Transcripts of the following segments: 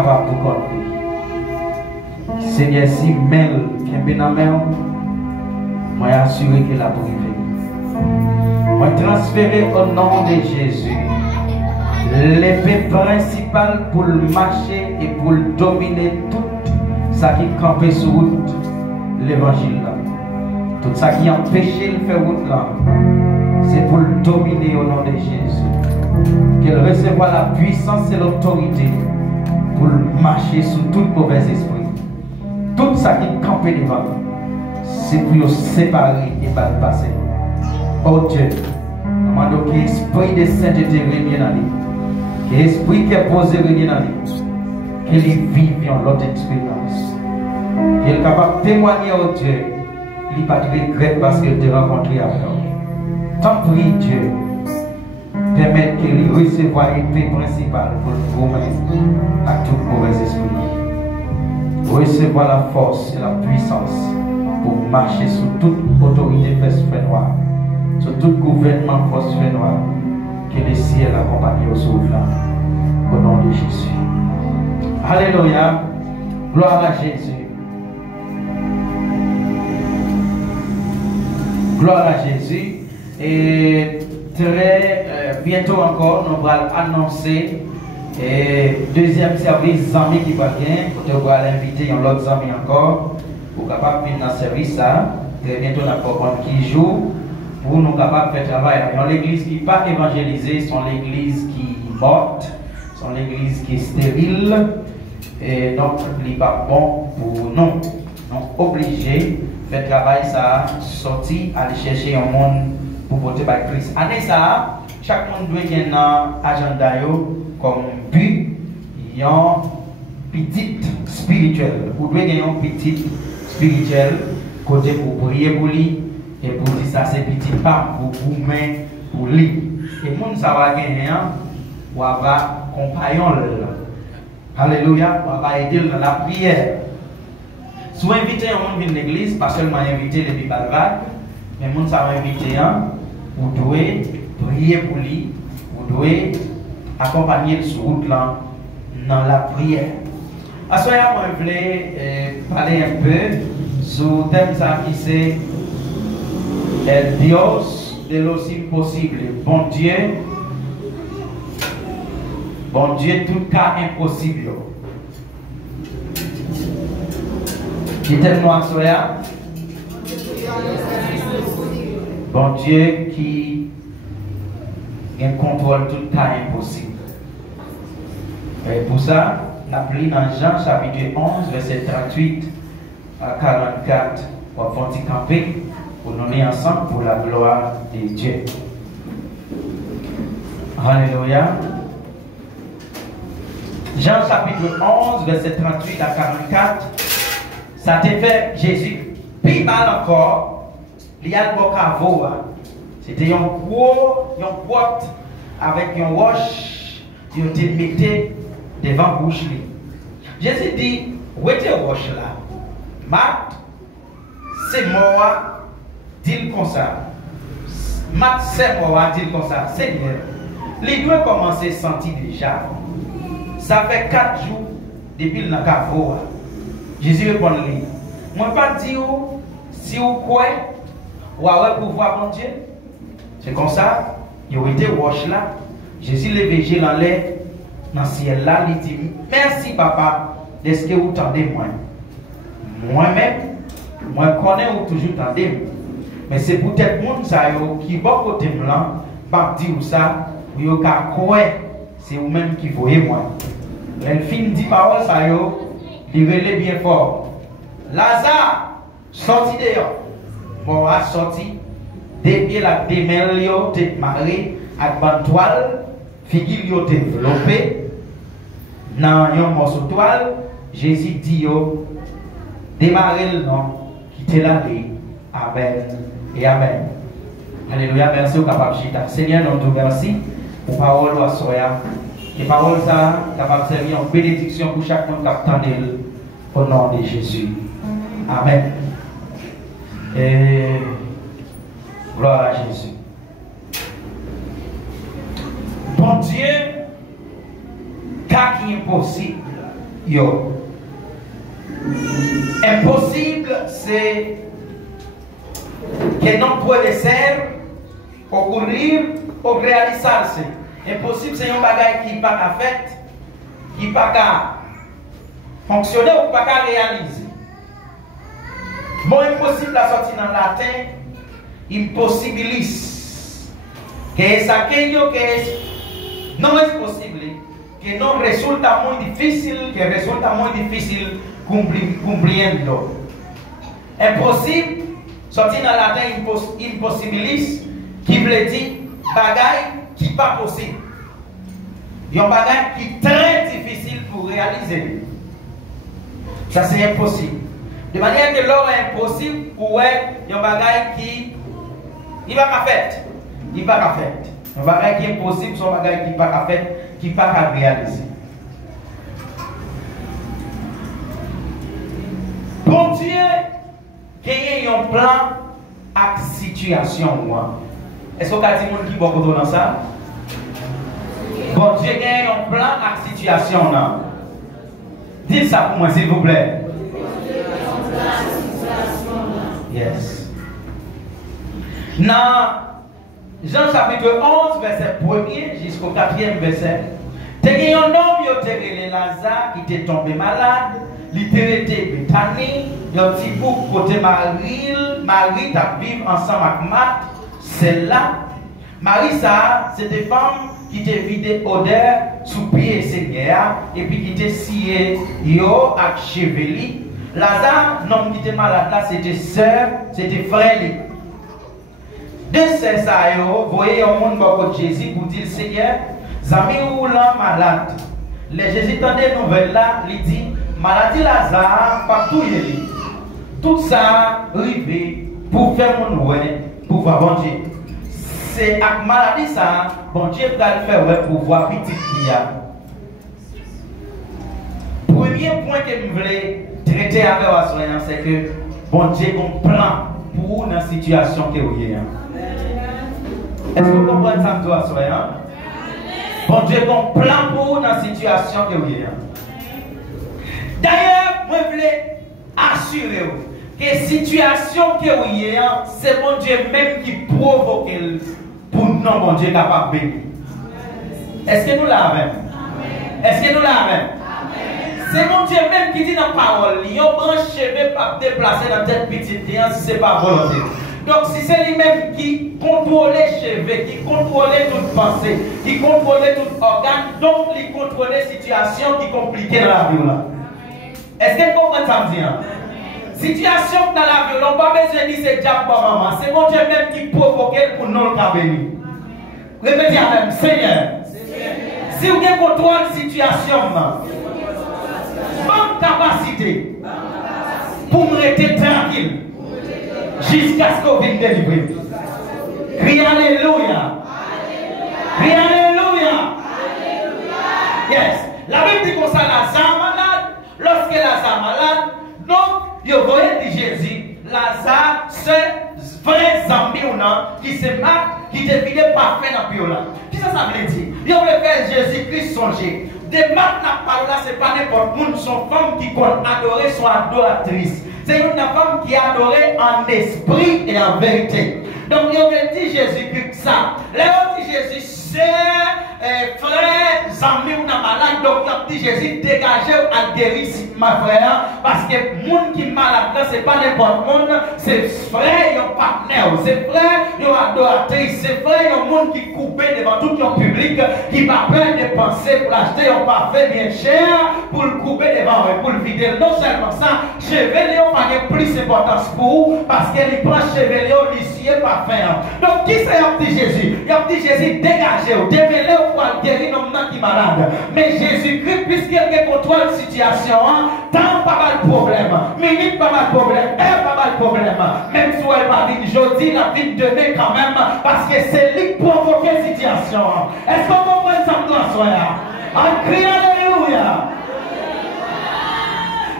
Pour Seigneur, si Mel qui est bien en mer, moi assuré qu'elle a privé. Moi transféré au nom de Jésus l'épée principale pour le marcher et pour le dominer tout ça qui campait sur route l'évangile là. Tout ça qui empêchait de faire route là, c'est pour le dominer au nom de Jésus. Qu'elle recevra la puissance et l'autorité pour marcher sous tout mauvais esprit. Tout ça qui campait devant, c'est pour le séparer et pas le passer. Oh Dieu, demandons que l'esprit de sainteté règne dans lui, que l'esprit qui est posé règne dans lui, qu'il vive dans l'autre expérience, qu'il est capable de témoigner au Dieu, il n'a pas de regret parce qu'il te rencontré avec nous. Tant pis Dieu, permettre qu'il recevoir l'épée principale pour le gouverner à tout mauvais esprit. Recevoir la force et la puissance pour marcher sous toute autorité fait noir, sur tout gouvernement fait noir, que le ciel accompagne au souffle au nom de Jésus. Alléluia, gloire à Jésus. Gloire à Jésus. Et très bientôt encore, nous allons annoncer deuxième service amis qui va bien. Nous allons inviter un autre ami encore pour capable venir dans le service. Très bientôt, nous allons qui joue pour nous capables de faire travail. L'église qui n'est pas évangélisée, c'est l'église qui est morte, c'est l'église qui est stérile. Et donc, il n'est pas bon pour nous. Donc, obligé de faire travail, ça, sortir, aller chercher un monde pour voter par Christ. Année ça, chaque monde doit gagner un agenda comme but, un petit spirituel. Vous devez gagner un petit spirituel côté pour prier pour lui et pour dire ça c'est petit pas pour vous mettre pour lui. Et monde ça va gagner ou va compagnon là. Alléluia, on va aider dans la prière. Si vous invitez un monde à l'église, pas seulement inviter les Bibles vagues, mais monde ça va inviter vous devez prier pour lui, vous devez accompagner sur route là dans la prière. À ce moment-là, je voulais parler un peu sur le thème ça qui c'est El Dios de los imposibles. Bon Dieu, tout cas impossible. Qui t'aime moi ce soir? Bon Dieu qui contrôle tout cas impossible. Et pour ça, la plie dans Jean chapitre 11, verset 38 à 44, on va camper pour nous unir ensemble pour la gloire de Dieu. Alléluia. Jean chapitre 11, verset 38 à 44, ça te fait Jésus. Puis mal encore, il y a le bocavo. C'était une boîte avec une roche qui ont été mis devant la bouche. Jésus dit, où est la roche là? Marc, c'est moi, dit comme ça. Marc, c'est moi, dit comme ça. Seigneur, les deux commencent à sentir déjà. Ça fait 4 jours depuis le cavo. Jésus répond lui. Moi, pas dire si vous croyez, ou avez pouvoir mon Dieu. C'est comme ça, il y a été roche là. Jésus levé dans l'air, dans le ciel là, il dit merci papa, de ce que vous tendez moi. Moi-même, moi connais ou toujours tendez. Mais c'est peut-être monde ça qui va côté blanc, pas dire ça, ou croire, c'est vous-même qui voyez moi. Elle fin dit parole ça il relève bien fort. Lazare, sorti dehors. Bon, a sorti. Depuis la démêle, te marré, avec une toile, figure développée. Dans un morceau de toile, Jésus dit démarrer le nom, quitter la vie. Amen et Amen. Alléluia, merci au capable Chita. Seigneur, nous te remercions pour parole à soya. Et parole ça, capable de servir en bénédiction pour chaque monde qui attend au nom de Jésus. Amen. Et gloire à Jésus. Bon Dieu, cas qui est impossible. Yo. Impossible, c'est que non puede ser ocurrir ou realizarse. Impossible, c'est un bagage qui n'est pas fait, qui n'est pas fonctionner ou pas réaliser. Bon, impossible à sortir dans le latin, impossibilis. Que ça que non est possible, que non résultat moins difficile, que résultat moins difficile comprendre. Impossible, sortir dans le latin impossibilis, qui veut dire bagaille qui n'est pas possible. Il y a un bagage qui est très difficile pour réaliser. Ça c'est impossible. De manière que l'or est impossible pour il y a un bagage qui n'est pas fait. Il n'est pas fait. Un bagage qui est impossible, c'est un bagage qui n'est pas fait, qui n'est pas réaliser. Bon Dieu, qu'il y a un plan à situation. Est-ce que vous avez dit que qui beaucoup dans ça? Bon Dieu, qu'il y a un plan à situation. Dites ça pour moi, s'il vous plaît. Yes. Dans Jean chapitre 11, verset 1er jusqu'au 4e verset, il y a un homme qui était Lazare qui était tombé malade, il était Bethanie, il y a un petit bout côté Marie t'a vivre ensemble avec Marthe, c'est là. Marie, ça, c'était une femme qui était vidée odeur sous pied Seigneur, et puis qui était sciée yo avec chevelu. Lazare, l'homme qui était malade là, c'était sœur, c'était frère. De ces ça, vous voyez au monde beaucoup de Jésus pour dire Seigneur, amis ou là malade. Les Jésus tendait nouvelle là, il dit maladie Lazare, pas tout y tout ça arrivé pour faire mon ouais, pour voir bon Dieu. C'est avec maladie ça, bon Dieu va le faire ouais, pour voir petit Lia. Premier point que je voulais traiter avec vous, c'est que bon Dieu a un plan pour la situation que vous avez. Est-ce que vous comprenez ça, toi, soyez? Bon Dieu a un plan pour la situation que vous avez. D'ailleurs, je voulais assurer vous que la situation que vous avez, c'est bon Dieu même qui provoque pour nous, bon Dieu capable de bénir. Est-ce que nous l'avons? Est-ce que nous l'avons? C'est mon Dieu même qui dit dans la parole, il y a un branche cheveux pas déplacer dans tête petite si ce n'est pas volonté. Donc si c'est lui-même qui contrôle les cheveux, qui contrôle toute pensée, qui contrôle tout organe, donc il contrôle les situations qui sont compliquées dans la vie. Est-ce que vous comprenez ça me dit? Situation dans la vie, on n'a pas besoin de dire c'est diable pour maman. C'est mon Dieu même qui provoque pour nous le bénir. Répétez à même, Seigneur, si vous avez contrôle la situation, bonne capacité pour me rester tranquille jusqu'à ce qu'on vienne délivrer. Crie Alléluia. Crie Alléluia. Yes. La Bible dit qu'on ça Lazare malade. Lorsque Lazare malade, donc, vous voyez dit Jésus, Lazare, c'est vrai ami qui se marque, qui devient parfait dans le pays. Qu'est-ce que ça veut dire? Vous voulez faire Jésus-Christ songer. Des marques n'a pas là, c'est pas n'importe qui. Sont femmes qui comptent adorer, sont adoratrices. C'est une femme qui adore en esprit et en vérité. Donc, il a dit Jésus-Christ ça. Là, il dit Jésus, c'est frère, amis ou malade. Donc, il a dit Jésus, dégagez à guérir ma frère. Parce que le monde qui est malade, ce n'est pas n'importe monde. C'est frère, il y a un partenaire. C'est frère, il y a une adoratrice. C'est frère, il y a un monde qui est coupé devant tout le public, qui n'a pas peur de penser pour acheter un parfait bien cher, pour le couper devant eux, pour le vider. Non seulement ça, chevalier n'a pas plus d'importance pour vous, parce qu'il prend chevalier au lycée parfait. Donc, qui c'est le petit Jésus? Il a dit Jésus, dégagez-vous, démêlez-vous pour guérir l'homme qui est malade. Mais Jésus-Christ, puisqu'il contrôle la situation, tant pas mal de problèmes, minute pas mal de problèmes, pas mal de problèmes. Même si elle va venir jeudi, la vie demain quand même, parce que c'est lui qui provoque la situation. Est-ce qu'on comprend ça dans ce soir? En criant Alléluia.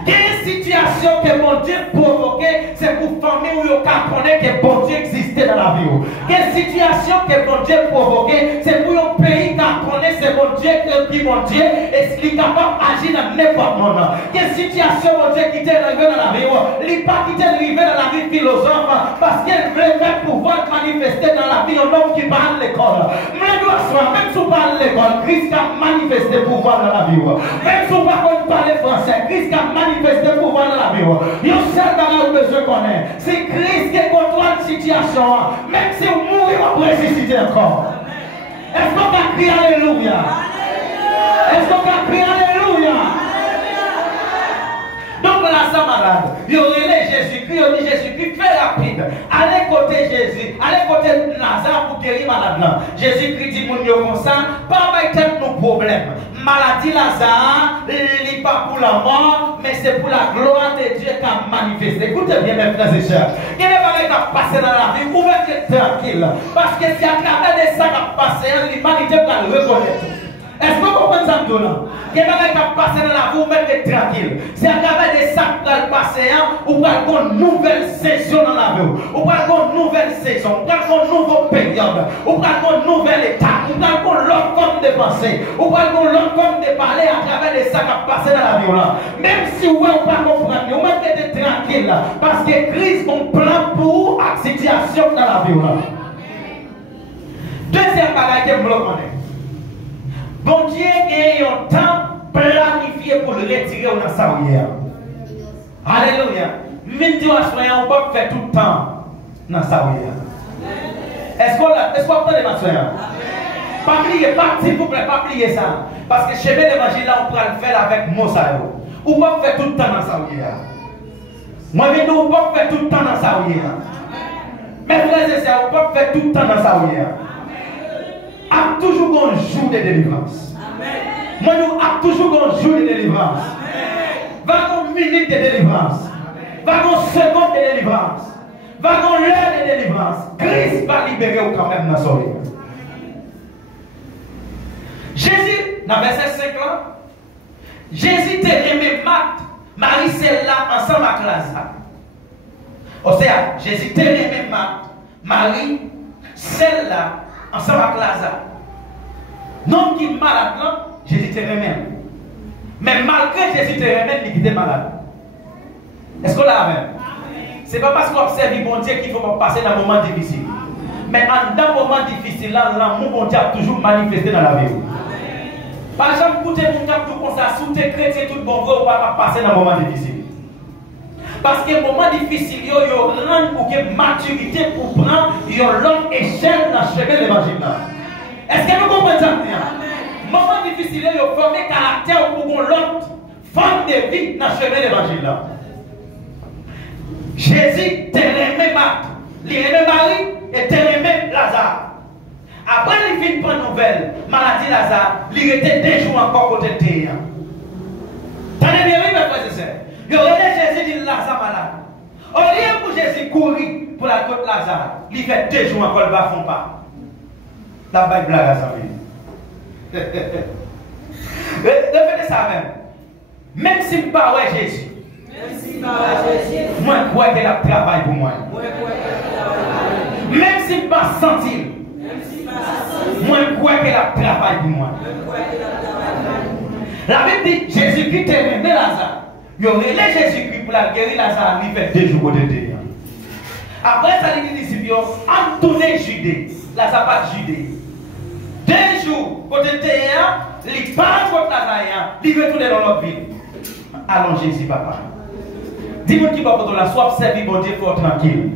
Quelle situation situation que mon Dieu provoque, c'est pour famille où il connaît que bon Dieu existait dans la vie. Quelle situation que mon Dieu provoque, c'est pour un pays qui connaît c'est mon Dieu qui mon Dieu et qui est capable d'agir dans n'importe quel moment. Quelle situation mon Dieu qui t'est arrivé dans la vie, il pas qui t'est arrivé dans la vie philosophe parce qu'elle veut même pouvoir manifester dans la vie un homme qui parle l'école. Même si vous parlez l'école, Christ a manifesté pouvoir dans la vie. Même si vous parlez français, Christ a manifesté pouvoir dans la vie. Il y a un seul bagage besoin qu'on ait. C'est Christ qui contrôle la situation. Même si vous mourrez, vous pouvez ressusciter encore. Est-ce qu'on va crier Alléluia? Est-ce qu'on va crier Alléluia? Donc Lazare malade, il aurait Jésus-Christ, il dit Jésus-Christ, fais rapide. Allez côté Jésus, allez côté Lazare pour guérir malade. Jésus-Christ dit mon Dieu comme ça, pas avec nos problèmes. Maladie Lazare, il n'est pas pour la mort, mais c'est pour la gloire de Dieu qui a manifesté. Écoutez bien mes frères et sœurs. Quel est le qui a passé dans la vie? Vous pouvez être tranquille. Parce que si à travers de ça qui a passé, l'humanité va le reconnaître. Est-ce que vous comprenez ça? Quel est le qui a passé dans la vie? Vous pouvez être tranquille. Si à travers de ça qui a passé, vous pouvez avoir une nouvelle saison dans la vie. Vous pouvez avoir une nouvelle saison. Vous pouvez avoir une nouvelle période. Vous pouvez avoir une nouvelle étape. Vous pouvez avoir l'autre forme de pensée. Vous pouvez avoir l'autre forme de parler à travers de ça qui a passé dans la vie. Même si vous ne pouvez pas comprendre, vous pouvez être tranquille. Parce que Christ a un plan pour la situation dans la vie. Deuxième bagage que vous le connaissez. Bon Dieu a un temps planifié pour le retirer dans sa vie. Alléluia. Même Dieu a soigné, on peut faire tout le temps dans sa vie. Est-ce qu'on peut les soigner? Pas plier, pas s'il vous plaît, pas plier ça. Parce que chez l'évangile, on pourra le faire avec Mosaïo. On peut faire tout le temps dans sa vie. Moi, je dis, on peut faire tout le temps dans sa vie. Mais frères et sœurs, on peut faire tout le temps dans sa vie. A toujours un jour de délivrance. Moi, nous avons toujours un jour de délivrance. Va une minute de délivrance. Va une seconde de délivrance. Va une heure de délivrance. Christ va libérer quand même dans son vie. Jésus, dans verset 5 là, Jésus te remet Marie, celle-là, ensemble avec Lazare. O sea, Jésus te remet Marie, celle-là, ensemble avec Lazare. Non qui est malade, non, Jésus te remet. Mais malgré Jésus te remet, il est malade. Est-ce qu'on l'a même? Ce n'est pas parce qu'on observe bon Dieu qu'il faut passer dans un moment difficile. Mais dans un moment difficile, là, l'amour bon Dieu a toujours manifesté dans la vie. Par exemple, écoutez, mon Dieu, tout comme ça, sous tes chrétiens, tout bon vrai, on va pas passer dans un moment difficile. Parce que le moment difficile, il y a une grande maturité pour prendre une longue échelle dans le chemin de l'évangile. Est-ce que vous comprenez ça? Le moment difficile, il y a formé caractère pour une autre forme de vie dans le chemin de l'évangile. Jésus te remet Marthe, il remet Marie et te remet Lazare. Après, il vient prendre nouvelle, maladie Lazare, il était 2 jours encore côté de terre. Tenez bien, mes frères et sœurs. Il y aurait Jésus dit Lazare malade. Au lieu pour Jésus courir pour la côte Lazare, il fait 2 jours encore, il ne va fond pas. La Bible blague à sa vie. Revenez ça même. Même si je ne parle pas Jésus. Moi, je crois qu'elle a travaillé pour moi. Même si je ne pas sentir. Moi, je crois qu'elle a travaillé pour moi. La Bible dit Jésus-Christ est aimé Lazare. Il y aurait Jésus-Christ pour la guérir Lazare, il fait 2 jours de terre. Après ça, les disciples ont tourné Judée. Lazare pas de Judée. 2 jours côté de terre, il parle contre Lazare, il veut tourner dans l'autre ville. Allons Jésus, papa. Dis-moi qui va pour la soit servi mon Dieu pour tranquille.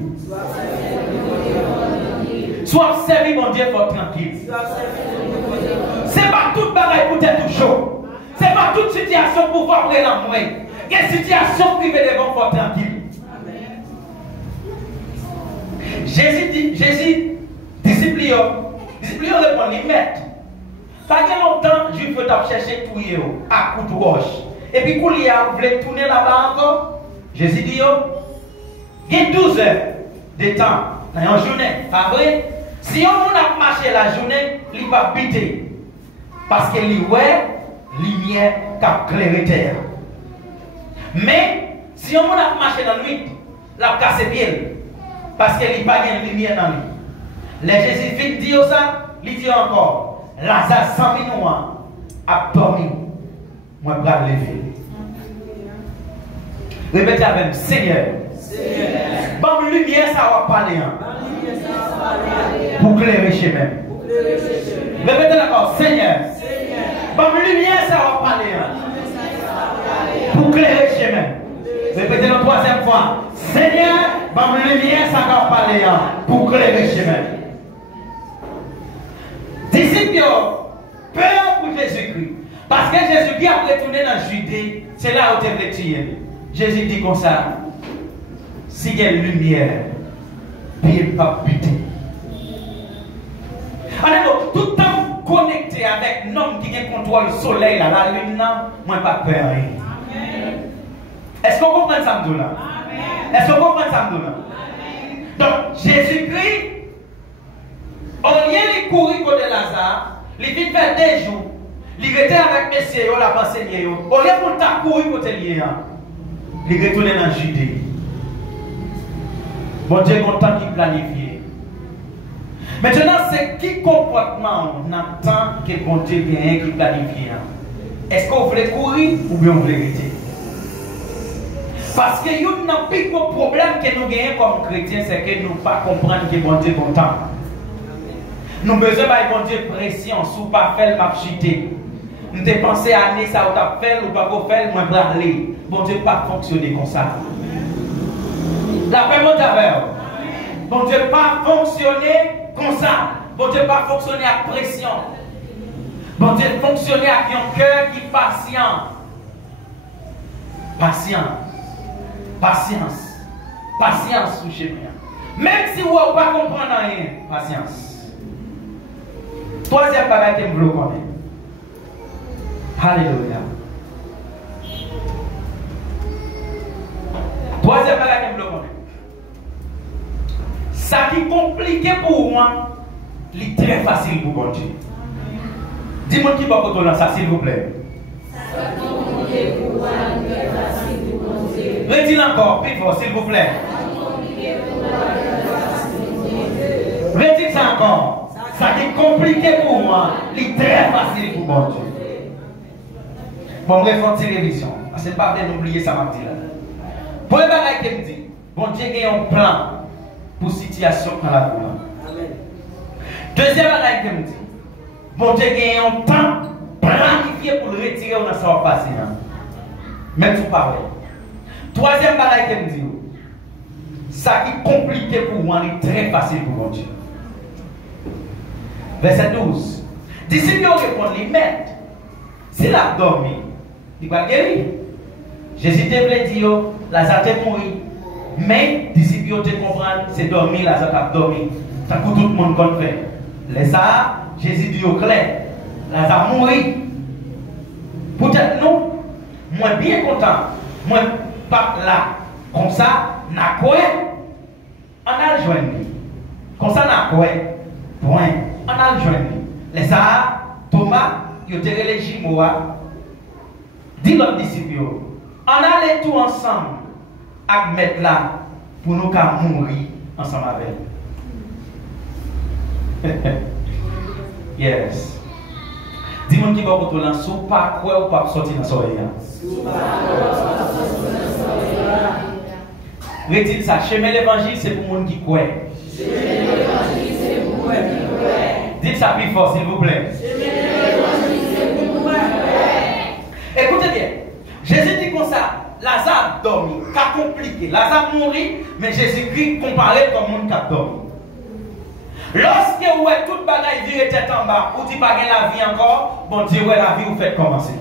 Soit servi mon Dieu pour tranquille. C'est pas toute bagaille pour être chaud. C'est pas toute situation pour voir pour la moins. Il y a une situation privée devant pour tranquille. Jésus, disciple répond, il met. Pas longtemps, je peux chercher tout à coup de roche. Et puis, quand il a voulu tourner là-bas encore, Jésus dit, il y a 12 heures de temps dans une journée. Pas vrai? Si on a marché la journée, il va biter. Parce qu'il y a lumière qui a clairé terre. Mais, Si on a marché dans la nuit, la casse bien. Parce qu'il n'y a pas de lumière dans lui. Les Jésus fit dire ça, il dit encore, Lazare sans noir a dormi. Moi, je vais lever. Répétez avec moi, Seigneur. Bon, lumière, ça va parler. Pour clairer chez moi. Répétez encore, Seigneur. Bon, lumière, ça va parler. Pour clairer chez moi. Répétez la troisième fois. Seigneur, bon, lumière, ça va parler. Pour clairer chez moi. Disciples, peur pour Jésus-Christ. Parce que Jésus-Christ a retourné dans la Judée, c'est là où tu es tué. Jésus dit comme ça, si il y a une lumière, puis il ne pas buter. Alors, tout le temps connecté avec l'homme qui contrôle le soleil, la lune, moi je pas peur. Est-ce qu'on comprend ça, Mdoula? Est-ce qu'on comprend ça, Mdoula? Donc, Jésus-Christ, au lieu de courir contre Lazare, il vient faire des jours, il était avec messieurs, il a enseigné. Au lieu de courir contre lui, il est retourné dans la Judée. Bon Dieu, mon temps qui planifie. Maintenant, c'est qui comportement on attend que bon Dieu vienne qui planifie? Est-ce qu'on voulait courir ou bien on voulait rester? Parce que nous n'avons plus de problème que nous gagnons comme chrétiens, c'est que nous ne pas comprendre que bon Dieu est content. Nous avons besoin de bon Dieu pression, si vous ne pas faire le chiter. Nous avons pensé à l'année, ça vous a fait ou pas faire, moi je vais aller. Bon Dieu pas fonctionner comme ça. La paix monte avec. Bon Dieu pas fonctionner comme ça. Bon Dieu pas fonctionner à pression. Bon Dieu fonctionner avec un cœur qui est patient. Patience. Patience. Patience sous chez moi. Même si vous ne pas comprendre rien, patience. Troisième bagage que je veux connaître. Alléluia. Troisième bagage que je veux connaître. Ça qui est compliqué pour moi, c'est très facile pour bon Dieu. Dis-moi qui va pour ça, s'il vous plaît. Ça qui est compliqué pour moi, très facile pour bon Dieu. Redis encore, plus fort, s'il vous plaît. Redis ça encore. Ça qui est compliqué pour moi, c'est très facile pour bon Dieu. Bon, bref, on tire révision. C'est pas bien d'oublier ça, m'a dit là. Pour le bagage qui me dit, bon Dieu a un plan pour la situation dans la vie. Deuxième bagage qui me dit, bon Dieu a un temps planifié pour le retirer dans sa passé. Même tout pareil. Troisième bagage qui me dit, ça qui est compliqué pour moi, c'est très facile pour bon Dieu. Verset 12. Disciples répondent, les maîtres, s'il a dormi, il va guérir. Jésus te dit, Lazare est mort. Mais, disciples te comprennent, c'est dormi, Lazare a dormi. Ça coûte tout le monde qu'on fait. Les ça, Jésus dit au clair, Lazare mourit. Peut-être non, moi bien content, moi pas là. Comme ça, n'a quoi, on a le joindre. Comme ça, n'a quoi, point. On a le joindre. Les ça, Thomas, il a été relégé, moi. Dis l'autre disciple, on allait tout ensemble à mettre là pour nous mourir ensemble avec. Yes. Dis-moi qui va pour toi là, si pas quoi ou pas sortir dans le soleil. Retire ça, chemin l'évangile c'est pour les gens qui croient. Dites ça plus fort s'il vous plaît. Écoutez bien, Jésus dit comme ça, Lazare dormi, cas compliqué. Lazare mourit, mais Jésus-Christ comparé comme monde qui a dormi. Lorsque vous êtes toute bagaille virée tête en bas, vous dites pas que la vie encore, bon Dieu, ouais, la vie vous faites commencer.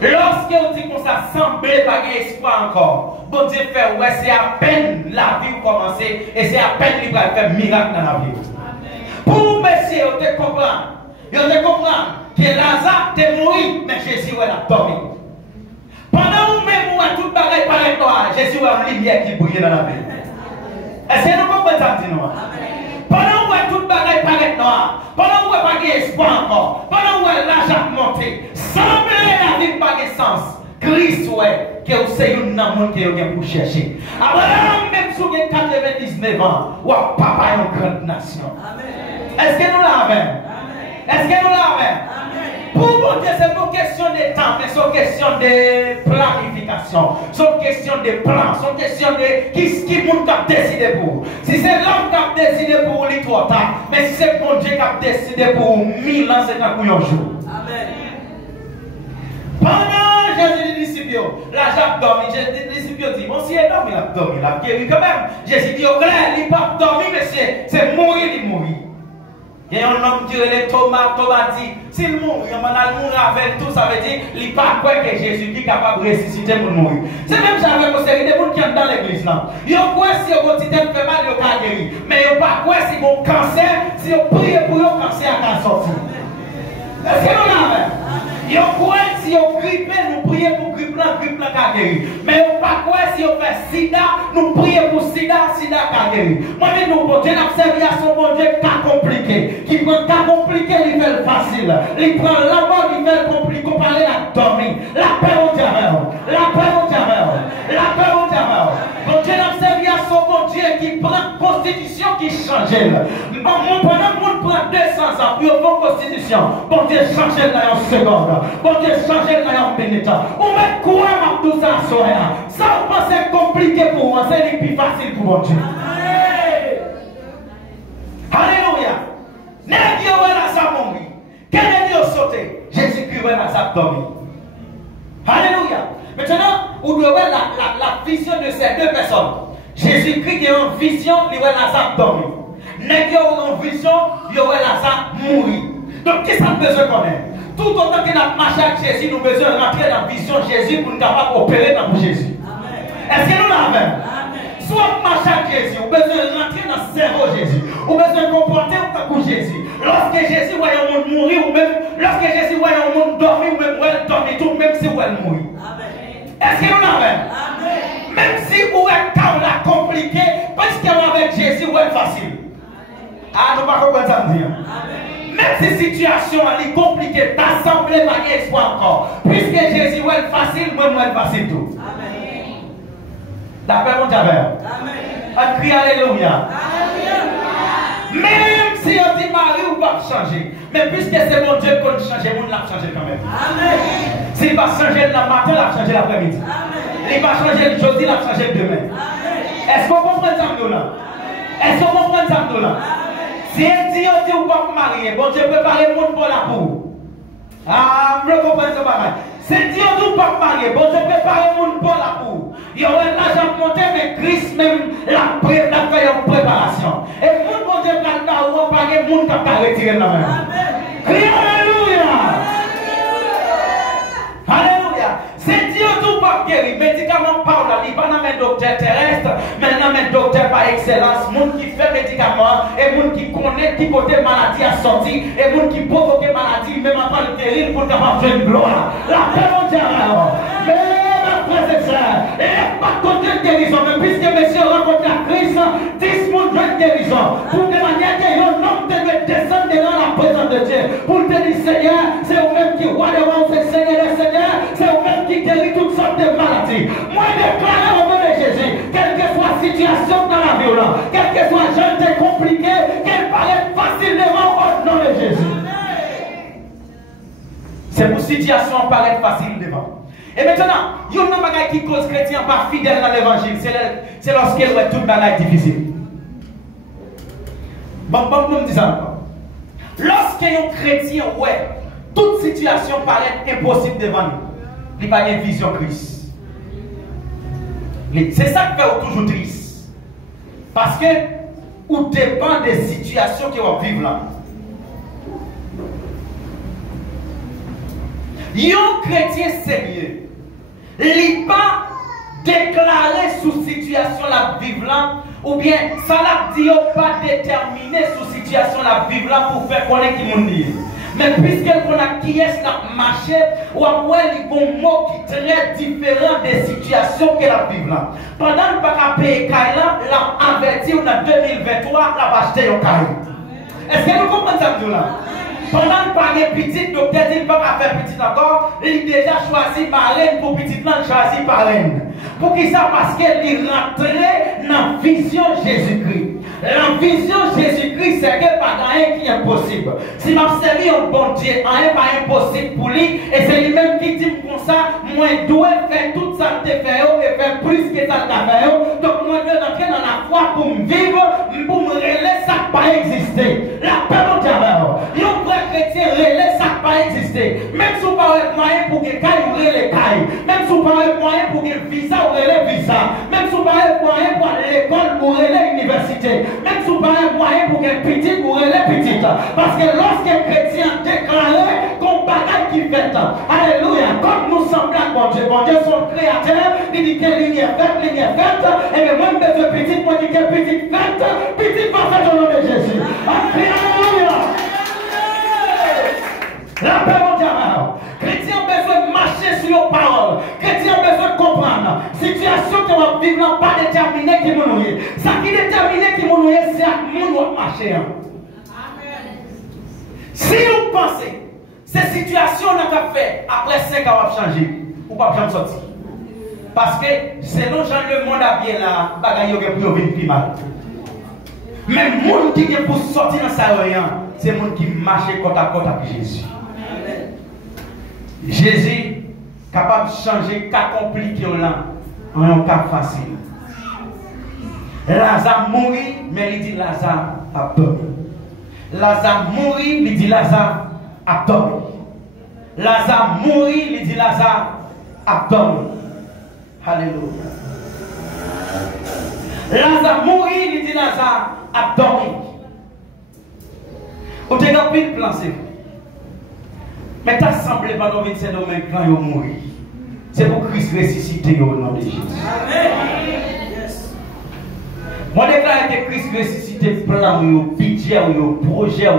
Lorsque vous dites comme ça, semblez pas qu'il espoir encore, bon Dieu fait, ouais, c'est à peine la vie vous commencer et c'est à peine qu'il va faire miracle dans la vie. Pour vous, messieurs, vous te comprendre que Lazare est mort, mais Jésus a dormi. Pendant vous même, vous toute bagaille paraît noire, Jésus a une lumière qui brille dans la vie. Est-ce que nous comprenons ça, dis-nous? Pendant où toute bagaille paraît noire, pendant où il n'y a pas d'espoir encore, pendant où l'argent monté, semblez la vie pas de sens, Christ, ouais, que vous savez, un monde que vous avez pour chercher. Abraham, même si vous avez 99 ans, ou papa est une grande nation. Est-ce que nous l'avons? Est-ce que nous l'avons? Pour mon Dieu, c'est pas question de temps, mais c'est une question de planification. C'est une question de plan. C'est une question de qui monde qui a décidé pour. Si c'est l'homme qui a décidé pour lui, trop tard. Mais si c'est mon Dieu qui a décidé pour 1000 ans, c'est un jour. Amen. Pendant Jésus dit disciples, là j'ai dormi. Jésus dit disciples dit, bon si il a dormi, il a dormi, il a guéri quand même. Jésus dit, ok, il n'a pas dormi, mais c'est mourir, il mourit. Il y a un homme qui est Thomas dit, s'il mourit, il va mourir avec tout, ça veut dire qu'il n'est pas quoi que Jésus qui est capable de ressusciter pour mourir. C'est même ça avec une série de gens qui sont dans l'église là. Ils ont quoi si votre système fait mal, ils ont guéri. Mais ils n'ont pas quoi si vous cancer, si vous priez pour eux, le cancer a sorti. Est-ce que nous l'avons? Ils ont quoi si vous grippez, nous prions pour grippe la guéri. Mais ils n'ont pas quoi si vous faites sida, nous prions pour sida a guéri. Moi-même, nous, bon Dieu, nous servi à son bon Dieu cas compliqué. Qui prend cas compliqué, il fait le facile. Il prend la mort, il fait le compliqué. On parle la dormir. La paix au diable. La paix au diable. La paix au diable. Bon Dieu, nous servi à son bon Dieu qui prend la constitution qui change. Pendant que nous prend 200 ans, il y a une constitution. Bon Dieu, change dans une seconde. Bon Dieu, change dans une minute. On met quoi dans tout ça, ça, on pense c'est compliqué pour moi, c'est le plus facile pour mon Dieu. Alléluia. N'est-ce pas là ça mourir? Quel est Dieu sauté? Jésus-Christ est là ça dormir. Alléluia. Maintenant, vous devez voir la vision de ces deux personnes. Jésus-Christ a une vision, il est là ça dormir. N'est-ce pas une vision, il est là ça mourir. Donc, qu'est-ce qu'on a besoin de connaître? Tout autant que nous marchons avec Jésus, nous avons besoin de rentrer dans la vision de Jésus pour nous capables d'opérer dans Jésus. Est-ce que nous l'avons? Soit marcher avec Jésus, vous avez besoin de rentrer dans le cerveau de Jésus. Vous avez besoin de comporter comme Jésus. Lorsque Jésus voit un monde mourir, ou même lorsque Jésus voit un monde dormir, ou même dormir tout, même si vous allez mourir. Est-ce que nous l'avons? Même si vous êtes compliqué, parce qu'avec Jésus, vous êtes facile. Ah, nous ne pouvons pas comprendre ça. Même si la situation est compliquée, t'assembler pas espoir encore. Puisque Jésus est facile, moi je facile tout. Amen. D'après mon Dieu. On crie Alléluia. Même si on dit Marie ou pas changer. Mais puisque c'est mon Dieu qu'on change, le monde l'a changé quand même. Amen. S'il va changer le matin, il va changer l'après-midi. Il va changer le jeudi, il va changer le demain. Est-ce qu'on comprend ça là? Est-ce qu'on comprend ça là? Si elle dit on dit ou pas marier, bon Dieu prépare le monde pour la peau. Ah, je comprends ça pas. Si elle dit on dit ou pas marier, bon Dieu prépare le monde pour la peau. Il y aura l'argent monté, mais Christ même la fait une préparation. Et le monde bon Dieu prend la peau, pas le monde qui va retirer la main. Crie Alléluia. Alléluia. C'est Dieu tout pas guéri. Médicaments par là, il va dans un docteur terrestre, maintenant un docteur par excellence, monde qui fait médicaments, et monde qui connaît qui côté maladie a sorti, et monde qui provoque maladie, même en temps de terrible pour capable faire une gloire. La paix mondiale. Mais après c'est ça, et pas côté de guérison, mais puisque monsieur rencontre la Christ, 10 monde veulent guérison. Pour de manière que un homme devait descendre dans la présence de Dieu. Pour te dire Seigneur, c'est vous-même qui roi devant ce Seigneur et Seigneur, c'est vous-même qui guérit toutes sortes de maladies. Moi, je déclare au nom de Jésus, quelle que soit la situation dans la vie, quel que soit le jeune compliqué, qu'elle paraît facilement au nom de Jésus. C'est pour situation paraître facile devant. Et maintenant, il y a une bagaille qui cause chrétien pas fidèle dans l'évangile, c'est lorsqu'elle voit toute bagaille difficile. Bon, me dis ça encore. Lorsqu'un chrétien, ouais, toute situation paraît impossible devant nous, il n'y a pas de vision Christ. C'est ça qui fait toujours triste. Parce que, ou dépend des situations qui vont vivre là. Un chrétien sérieux, il n'est pas déclaré sous situation la vivre là, ou bien ça l'a dit pas déterminé sous situation la vivre là pour faire connaître qui m'ont dit. Mais puisque on a qui est la marché, ou après il y a un mot qui est très différent des situations que la vivre là. Pendant que nous pas payer là, l'a averti dans 2023, l'a acheté un caille. Est-ce que nous comprenons ça là? Pendant que pas de petit, le docteur dit qu'il ne peut pas faire petit encore, il a déjà choisi marraine pour petit, il a choisi marraine. Pour qui ça? Parce qu'elle est rentrée dans la vision Jésus-Christ. La vision Jésus-Christ, c'est que pas rien qui est impossible. Si m'a servi un bon Dieu, rien pas impossible pour lui, et c'est lui-même qui dit comme ça, moi je dois faire tout ça que tu fais et faire plus que ça que tu fais. Donc moi je dois entrer dans la foi pour me vivre, pour me relayer ça qui pas exister. La paix au diable. Un vrai chrétien relaie ça qui pas exister. Même si vous parlez moyen pour que caille ou les cailles. Même si vous parlez moyen pour que visa ou les visa. Même si vous parlez moyen pour aller à l'école ou aller l'université. Même si vous parlez moyen pour qu'un petit ou les petites. Parce que lorsqu'un chrétien déclare qu'on bagaille qui fait, alléluia, comme nous semblons à bon Dieu son créateur, il dit que lumière faite, et que moi je suis petit, moi je dis que petite faite, petite va faite au nom de Jésus. Alléluia. La paix mondiale. Chrétien a besoin de marcher sur nos paroles. Chrétien a besoin de comprendre. Situation que va vivre n'a pas déterminé qui nous est. Ça qui détermine qui nous est, c'est à nous doit marcher. Si vous pensez, ces situations n'a fait après 5 ans va changer, ou pas jamais sortir. Parce que selon Jean le monde a bien là, bagaille aurait pu venir plus mal. Mais le monde qui vient pour sortir dans sa rien, c'est le monde qui marche côte à côte avec Jésus. Jésus capable de changer cas compliqué en un cas facile. Lazare mourit, mais il dit Lazare a dormi. Lazare mourit, il dit Lazare a dormi. Lazare mourit, il dit Lazare a dormi. Alléluia. Lazare mourit, il dit Lazare a dormi. Vous avez un peu de plan, c'est vous. Mais tu as semblé pendant 25 ans quand il est mort. C'est pour Christ ressusciter au nom de Jésus. Amen. Moi, je déclare que Christ ressuscité plan, budget, projet,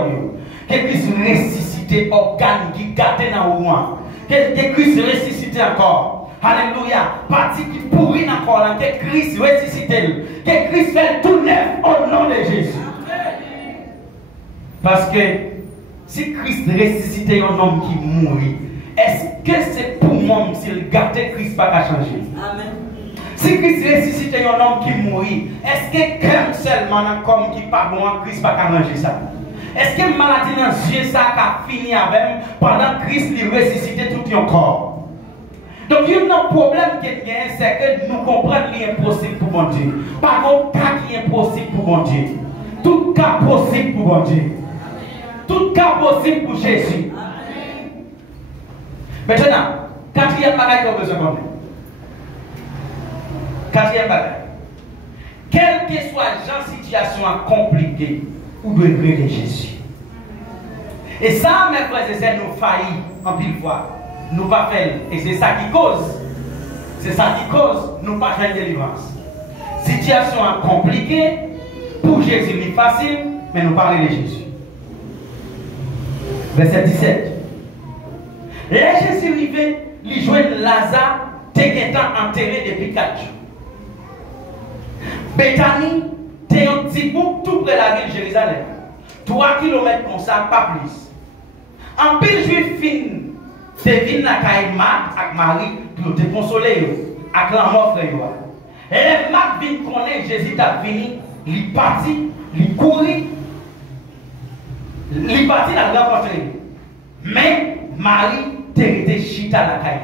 que Christ ressuscité organe qui gâte dans le monde. Que Christ ressuscité encore. Alléluia. Parti qui pourrit encore, que Christ ressuscité. Que Christ fait tout neuf au nom de Jésus. Parce que si Christ ressuscité un homme qui mourit, est-ce que c'est pour moi s'il garde Christ pas changer? Amen. Si Christ ressuscité un homme qui mourit, est-ce que crème seulement un homme qui pas bon, Christ pas changer ça? Est-ce que maladie dans les yeux ça a fini avec pendant que Christ lui ressuscité tout son corps? Donc il y a un problème qui est, c'est que nous comprenons l'impossible pour mon Dieu. Pas un cas qui est impossible pour mon Dieu. Tout cas possible pour mon Dieu. Tout cas possible pour Jésus. Amen. Maintenant, quatrième bagaille qu'on a besoin de comprendre. Quatrième bagaille. Quelle que soit la situation compliquée, vous devez créer Jésus. Et ça, mes frères et sœurs, nous faillit en pile fois. Nous pas faire. Et c'est ça qui cause. C'est ça qui cause. Nous pas faire de délivrance. Situation compliquée, pour Jésus, c'est facile, mais nous parlons de Jésus. Verset 17. Là, Jésus arrivé, il jouait Lazare, t'es enterré depuis 4 jours. Bethanie, t'es un petit bout tout près de la ville de Jérusalem. 3 kilomètres comme ça, pas plus. En pile juif fin, t'es venu dans Marc avec Marie pour te consoler avec la mort frère. Et Marc vient connaître Jésus t'a fini, il parti, il courit. Il est parti dans la rencontre. Mais Marie était chita la caille.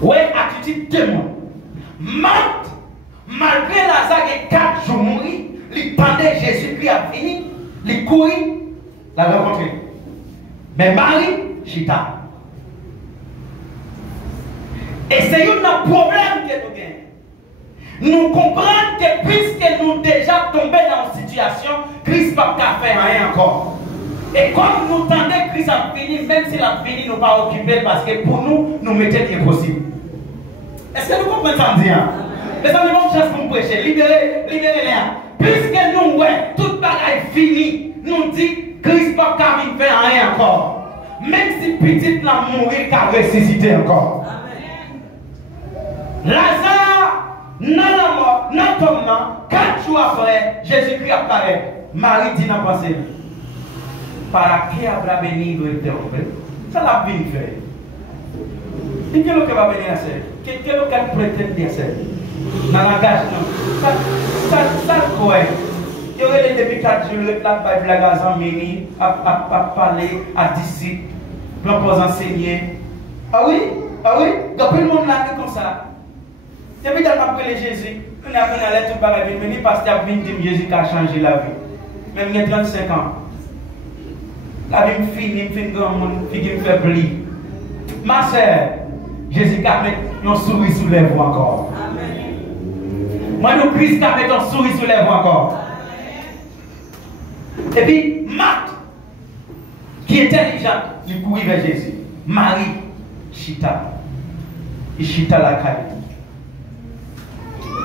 Ouais, attitude de moi. Malgré Lazare et 4 jours mourir, il pendait Jésus-Christ a fini, il courit, la rencontre. Mais Marie, chita. Et c'est un problème que nous avons. Nous comprenons que puisque nous déjà tombés dans une situation, Christ n'a pas fait rien encore. Et comme nous tendons Christ a fini, même s'il a fini, nous ne pas occuper parce que pour nous, nous mettons l'impossible. Est-ce que nous comprenons ça? Les amis, bonne chance pour nous prêcher. Libérez-les. Puisque nous, ouais, toute bagaille finie, nous dit Christ n'a pas fait rien encore. Même si petite l'a mourir, il a ressuscité encore. Lazare, non la mort, non tombement, 4 jours après, Jésus-Christ apparaît. Marie dit dans la pensée. para que habrá venido este hombre. Ça l'a bien fait. Et qu'est-ce que va venir à faire? Qu'est-ce qu'elle prétend faire? Dans la langage, non. Ça quoi? Il y aurait depuis 4 jours, le plat de la gaz en mini, à parler, à disciples, pour enseigner. Ah oui? Donc tout le monde là comme ça. Depuis que tu as appelé Jésus, on a appris à l'aide tout par la vie, mais parce que tu as dit Jésus qui a changé la vie. Même il y a 35 ans. La vie me finit grand monde, qui me fait blé. Ma soeur, Jésus a mis un sourire sous les voix encore. Moi, nous Christ a mis un sourire sous les voix encore. Et puis, Marthe, qui est intelligente, il courit vers Jésus. Marie, Chita. Il Chita la caille.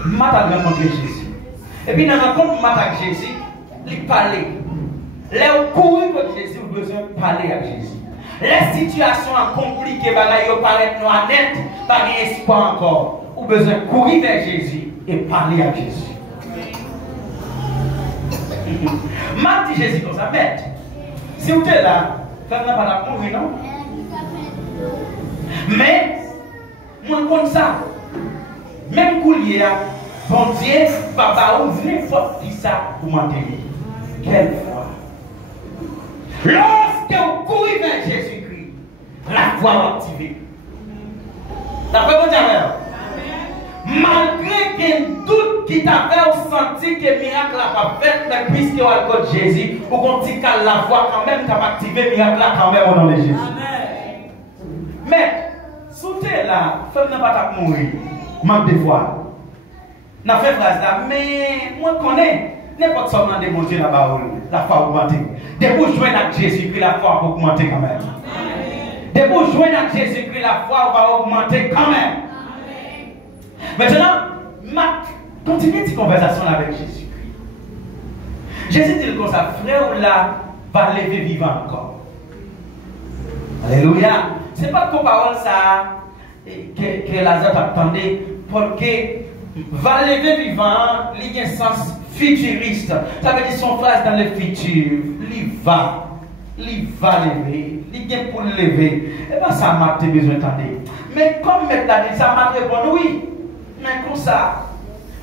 Marthe a rencontré Jésus. Et puis, dans la rencontre Marthe avec Jésus, il parlait. Les courir vers Jésus, vous besoin de parler avec Jésus. Les situations compliquées, ils paraissent noires net, pas d'espoir encore. Vous besoin de courir vers Jésus et parler avec Jésus. M'a dit Jésus comme ça, maître. Si vous êtes là, vous n'avez pas mourir, non? Mais, moi, comme ça, même coulier, bon Dieu, papa, vous n'importe qui ça pour m'entendre. Quelle foi! Lorsque vous courez vers Jésus-Christ, la foi va activer. D'après vous dire, malgré qu'il y ait un doute qui t'a fait sentir que le miracle n'a pas fait, mais puisque vous avez le Jésus, vous continuez la foi quand même, qui a activé le miracle quand même au nom de Jésus. Mais, si vous êtes là, faites ne pas mourir. Manque de foi. N'a fait phrase là, mais moi je connais. N'importe quoi demande mon Dieu là-bas, la foi augmente. Dès que vous jouez avec Jésus-Christ, la foi va augmenter quand même. Dès que vous jouez avec Jésus-Christ, la foi va augmenter quand même. Maintenant, continuez cette conversation avec Jésus-Christ. Jésus dit comme ça, frère là va lever vivant encore. Alléluia. Ce n'est pas comme parole ça que Lazare attendait pour que va lever vivant, il y a un sens futuriste. Ça veut dire son phrase dans le futur. Il va lever. Il y a pour lever. Et bien ça m'a besoin d'entendre. Mais comme maintenant, ça m'a répondu oui. Mais comme ça,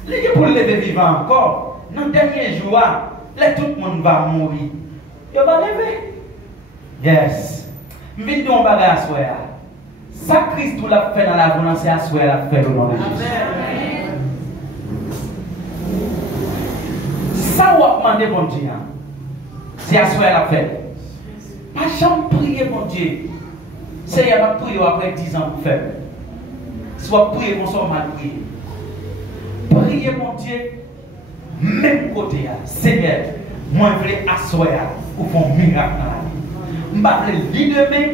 il y a pour lever vivant encore. Dans le dernier jour, là, tout le monde va mourir. Il va lever. Yes. Mais nous, on va aller à soi. Ça, Christ l'a fait dans la volonté, c'est à soi, l'a fait au nom de Jésus. Ça, on va demander bon Dieu. C'est à soi, l'a fait. Pas jamais prier bon Dieu. C'est y a pas prier après 10 ans pour faire. Soit prier pour son mal prier. Prier mon Dieu, même côté, Seigneur, moi je veux asseoir pour faire un miracle dans la vie. Je veux lire demain,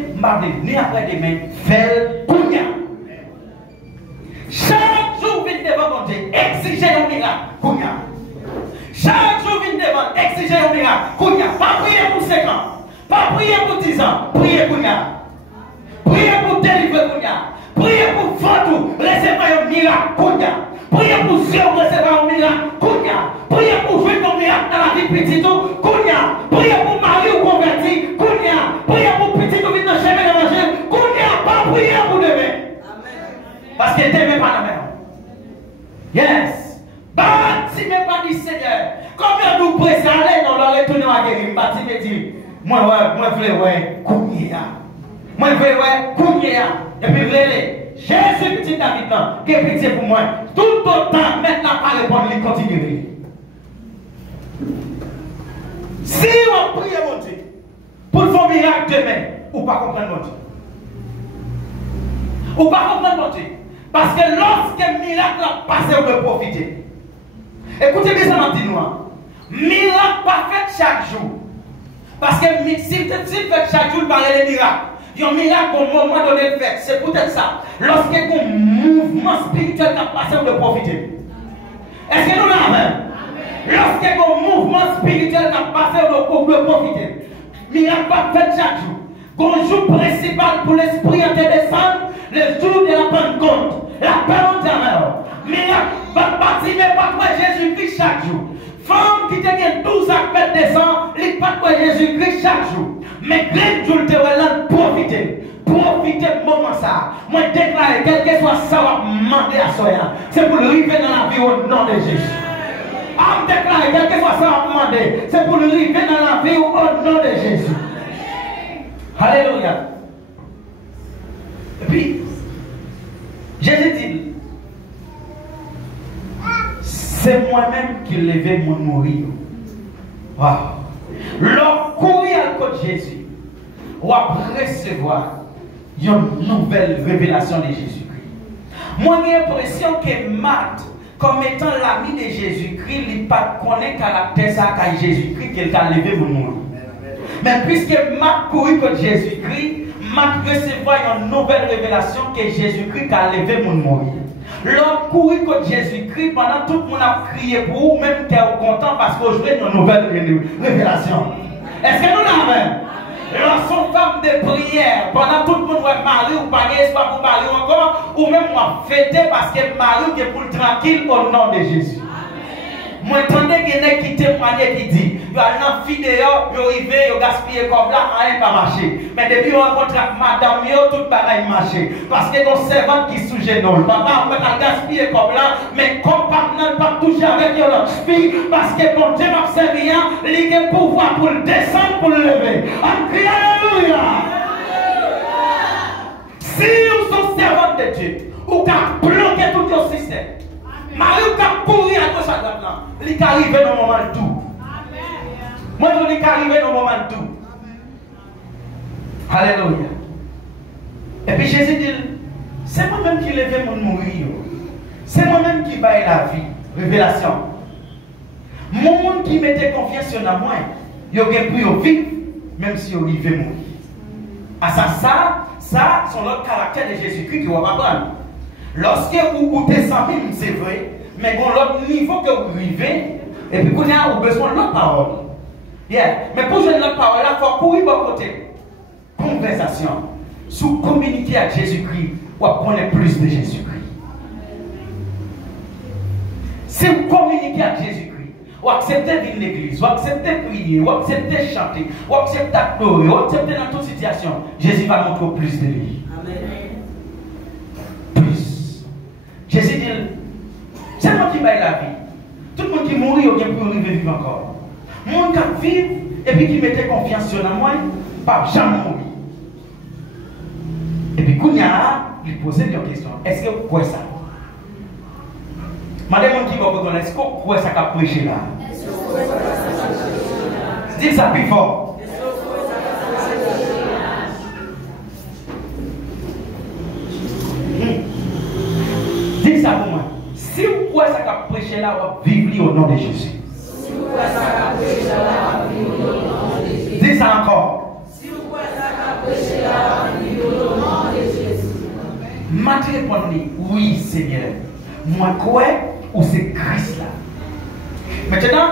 je veux venir après demain, faire Kounia. Chaque jour, je viens devant mon Dieu, exiger un miracle, Kounia. Chaque jour, je viens devant, exiger un miracle, Kounia. Pas prier pour 5 ans, pas prier pour 10 ans, prier Kounia. Priez pour délivrer Kounia. Priez pour vendre, recevoir un miracle Kounia. Priez pour Dieu, recevoir un miracle Kounia. Priez pour jouer ton miracle dans la vie petite Kounia. Priez pour mari ou converti Kounia. Priez pour petit ou vite dans le chemin de manger Kounia. Pas prier pour demain. Parce que demain pas la même. Yes. Bâti mais pas dit Seigneur. Combien nous présaler dans le retour à guérir. Bâti mais dit. Moi je veux Kounia. Moi, je veux Kounia. Et puis, Jésus, petit David, qui est pitié pour moi. Tout autant, maintenant, pas répondre, il continue. Si on prie, mon Dieu, pour faire un miracle demain, ou pas comprendre mon Dieu. Ou pas comprendre mon Dieu. Parce que lorsque le miracle a passé, on peut profiter. Écoutez bien ça, dit nous. Miracle pas fait chaque jour. Parce que si tu fais chaque jour, parler des miracles. Il y a un miracle au moment donné le fait. C'est peut-être ça. Lorsque un mouvement spirituel qui a passé, on peut profiter. Est-ce que nous l'avons? Lorsque un mouvement spirituel qui a passé, on peut profiter. Miracle pas fait chaque jour. Un jour principal pour l'esprit à te descendre, le jour de la Pentecôte. La parole de la mère. Miracle pas bâti, mais pas quoi Jésus-Christ chaque jour. Femme qui te gagne 12 appels de sang, il pas pour Jésus-Christ chaque jour. Mais gré jour te là profiter. Profitez de moment ça. Moi déclare quel que soit ça va demander à soya. C'est pour le arriver dans la vie au nom de Jésus. On déclare quel que soit ça va demander. C'est pour le arriver dans la vie au nom de Jésus. Alléluia. Et puis Jésus dit, c'est moi-même qui levais mon mourir. Wow. L'homme courir à côté de Jésus, ou à recevoir une nouvelle révélation de Jésus-Christ. Moi, j'ai l'impression que Marthe, comme étant l'ami de Jésus-Christ, il n'a pas connaît le caractère ça qu'à Jésus-Christ qu'il a levé mon mourir. Mais puisque Marthe courir contre Jésus-Christ, Marthe recevoir une nouvelle révélation que Jésus-Christ a levé mon mourir. L'homme courir contre Jésus-Christ pendant tout le monde a crié pour vous, même qui est content parce que vous avez une nouvelle révélation. Est-ce que nous l'avons? Lorsqu'on femme de prière, pendant tout le monde va marier ou pas espoir pour marier encore, ou même moi fêter parce que Marie est pour le tranquille au nom de Jésus. Moi, entendez quelqu'un qui témoigne qui dit, il y a une fille dehors, il arrive, il gaspille comme là, rien pas marcher. Mais depuis on rencontre madame, tout bagaille marcher. Parce que nos servantes qui sous genou, papa, on peut gaspiller comme là, mais comme partenaire, pas toucher avec l'autre fille, parce que mon Dieu m'a servi, il a le pouvoir pour le descendre, pour le lever. On crie alléluia. Si vous êtes servante de Dieu, vous pouvez bloquer tout votre système. Marie qui courir à gauche à droite là, il est arrivé dans le moment de tout. Moi je dis arrivé dans le moment de tout. Alléluia. Et puis Jésus dit, c'est moi-même qui lève mon mourir. C'est moi-même qui baille la vie. Révélation. Mon monde qui mettait confiance en moi, il a pu vivre, même si il arrive mourir. Ah ça, c'est le caractère de Jésus-Christ qui va apprendre. Lorsque vous descendez, c'est vrai, mais bon, l'autre niveau que vous vivez, et puis vous avez besoin de l'autre parole. Yeah. Mais pour jouer l'autre parole, il faut courir de votre côté. Conversation. Si vous communiquez avec Jésus-Christ, vous apprenez plus de Jésus-Christ. Si vous communiquez avec Jésus-Christ, vous acceptez venir à l'église, vous acceptez prier, vous acceptez chanter, vous acceptez adorer, vous acceptez dans toute situation, Jésus va montrer plus de lui. Amen. Jésus dit, c'est moi qui baille la vie. Tout le monde qui mourit, il vient pour vivre encore. Mon qui vit et puis qui mettait confiance sur moi, pas jamais mourir. Et puis, quand il posait une question, est-ce que vous croyez ça? Madame qui va vous donner, est-ce que vous croyez ça qu'a prêché là? Dis ça plus fort. Dis ça pour moi. Si vous croyez ça qu'a prêché là, vous vivez au nom de Jésus. Si vous croyez ça qu'a prêché là, vous vivez au nom de Jésus. Dis ça encore. Si vous croyez ça qu'a prêché là, vous vivez au nom de Jésus. Matthieu répondit, oui Seigneur. Moi quoi ou c'est Christ là. Maintenant,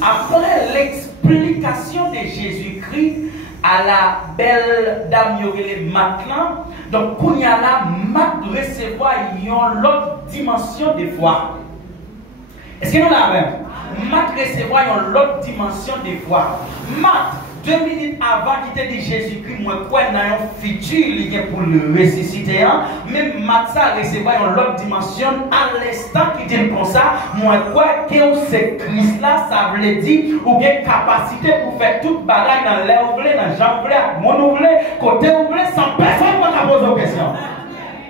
après l'explication de Jésus-Christ à la belle dame Yorele Matlan, donc quand il y a là, Mat recevoir une autre dimension de foi. Est-ce que nous l'avons? Mat recevoir une autre dimension de foi. Mat, 2 minutes avant qu'il te dit Jésus-Christ, moi quoi dans un futur il est pour le ressusciter, même Mat ça recevoir une autre dimension à l'instant qu'il dit comme ça, moi quoi que c'est Christ là, ça veut dire ou bien capacité pour faire toute bagaille dans l'air ouvert, dans jambe ouvert, mon ouvert, côté ouvert, sans personne ne pose aux questions.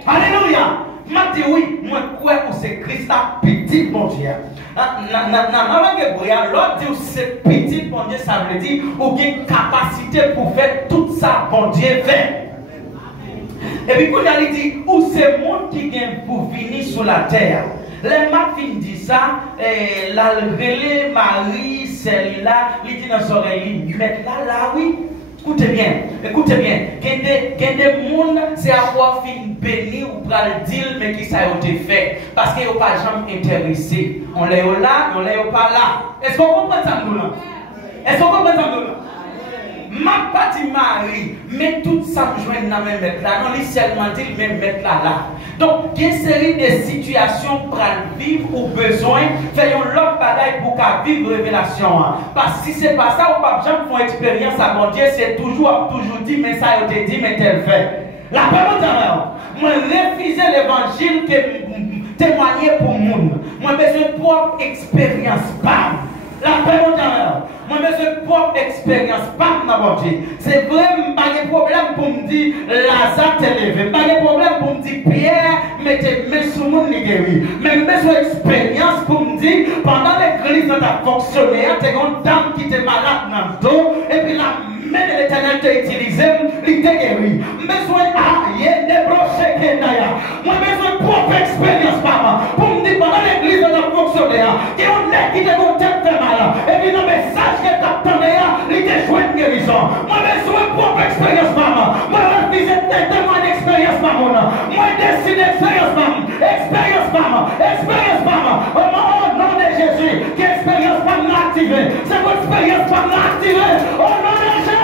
Alléluia. M'a dit oui, moi quoi que c'est Christ là, petit bon Dieu. L'autre dit c'est petit bon Dieu, ça veut dire ou bien capacité pour faire tout ça bon Dieu fait. Et puis quand il dit où c'est monde qui vient pour venir sur la terre. Les Martin dit ça, la relais Marie, celle-là, il dit dans son oreille, il met là, oui. Écoutez bien. Quand des monde, c'est avoir fait une béni ou pour le dire, mais qui ça a été fait. Parce qu'ils n'ont pas jamais intéressé. On les a là, on les a pas là. Est-ce qu'on comprend ça nous là? Est-ce qu'on comprend ça nous là? ma pas dit Marie, mais tout ça me joint dans même mettre là. Non, il seulement dit même mettre là. Donc, il y a une série de situations pour vivre ou besoin, faisons l'autre bagaille pour qu'à vivre révélation. Parce que si c'est pas ça, ou pas jamais font expérience à mon Dieu, c'est toujours dit, mais ça a été dit, mais tel fait. La parole de moi, refuser l'évangile que témoigner pour le monde. Moi, besoin de propre expérience. Bam! La parole de moi, besoin de propre expérience. Bam! Dans Dieu. C'est vrai, je n'ai pas de problème pour me dire Lazare t'est levé. Je n'ai pas de problème pour me dire Pierre, mettez mes sous le monde, guéri. Mais j'ai besoin d'expérience pour me dire pendant l'église, on a fonctionné. Il y a une dame qui était malade dans le dos. Et puis la main de l'éternel t'a utilisé, il t'a guéri. Besoin de brocher Kendaya. Moi, besoin de propre expérience, maman. Pour me dire pendant l'église, on a fonctionné. Il y a un nez qui t'a fait mal. Et puis le message que t'as entendu, il t'a joué une guérison. Moi, besoin de propre expérience, maman. Moi, je visite tellement d'expérience, maman. Moi, décide expérience, maman. Expérience, maman. Expérience, maman. Au nom de Jésus, qu'expérience pas m'activer. C'est votre expérience pas m'activer. Au nom de Jésus.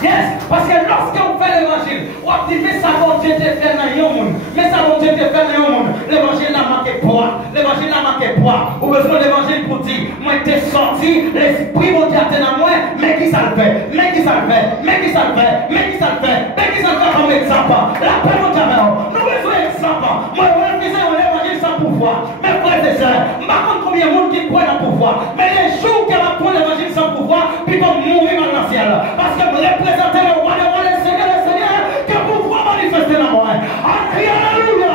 Yes, parce que lorsque vous faites l'évangile, vous activez ça, bon Dieu te fait dans le monde. Mais ça, bon Dieu te fait dans le monde. L'évangile n'a manqué poids. L'évangile n'a manqué poids. Vous besoin de l'évangile pour dire, moi, t'es sorti, l'esprit, mon Dieu, t'es dans moi, mais qui ça le fait? Mais qui ça le fait? Mais qui ça le fait? Mais qui ça le fait? Mais qui ça le fait comme exemple? La paix, mon Dieu, nous besoin d'exemple. Moi, je refuse l'évangile sans pouvoir. Mes frères et sœurs, je ne sais pas combien de monde qui croit dans le pouvoir. Mais les jours qu'elle va prendre l'évangile sans pouvoir, puis vont mourir dans le ciel. Parce que représenter le roi des rois, le Seigneur, que vous pouvez manifester dans moi. Alléluia!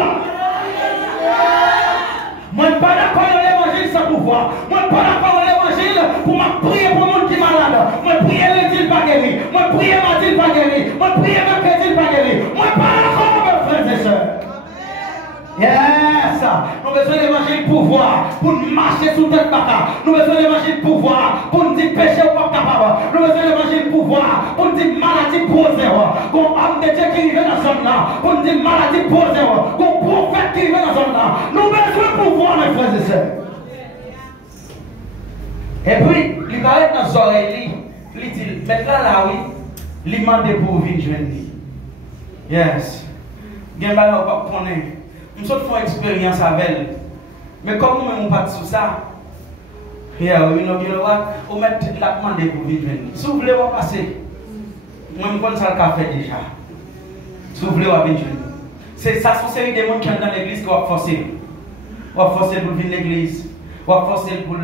Moi, je ne suis pas d'accord avec l'évangile sans pouvoir. Moi, je ne suis pas d'accord avec l'évangile pour me prier pour le monde qui est malade. Moi, je prie lundi, pas guéri. Moi, je prie mardi, pas guéri. Moi, je prie mercredi, pas guéri. Moi, je ne suis pas d'accord, mes frères et sœurs. Yes! Nous avons besoin de l'évangile pouvoir pour marcher sous tête bata. Nous avons besoin de l'évangile pouvoir pour nous dire péché ou pas capable. Nous avons besoin de l'évangile pouvoir pour nous dire maladie posée. Qu'on homme de Dieu qui arrive dans ce zone là. Pour nous dire maladie posée. Qu'on prophète qui arrive dans ce zone là. Nous avons besoin de pouvoir, mes frères et sœurs. Et puis, il va être dans ses oreilles. Il dit, maintenant là, oui, il demande pour venir joindre. Yes. Il y a un bagage qu'on connaît. Nous sommes fait expérience avec elle. Mais comme nous ne sommes pas sur ça, on met la demande pour vivre. Si vous voulez passer, moi je connais ça le café déjà. Si vous voulez venir. C'est ça, c'est une série de gens qui sont dans l'église qui vont forcer. On va forcer pour venir à l'église. On va forcer pour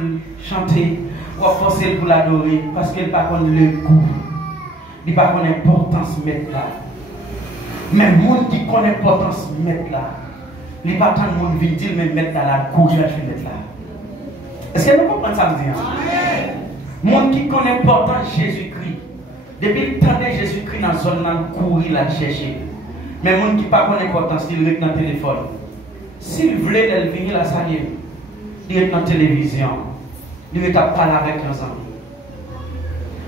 chanter. On va forcer pour l'adorer. Parce qu'il n'a pas le goût. Il n'a pas l'importance de mettre là. Mais les gens qui connaissent l'importance de mettre là. Il n'y a pas tant de monde qui dit, mais mettre dans la couche, je vais mettre là. Est-ce que vous comprenez ça? Les gens qui connaissent l'importance de Jésus-Christ, depuis le temps de Jésus-Christ dans la zone, ils courir là chercher. Mais les gens qui ne connaissent pas l'importance, ils restent dans le téléphone. S'ils veulent venir là, ça y est. Ils restent dans la télévision. Ils restent parler avec leurs amis.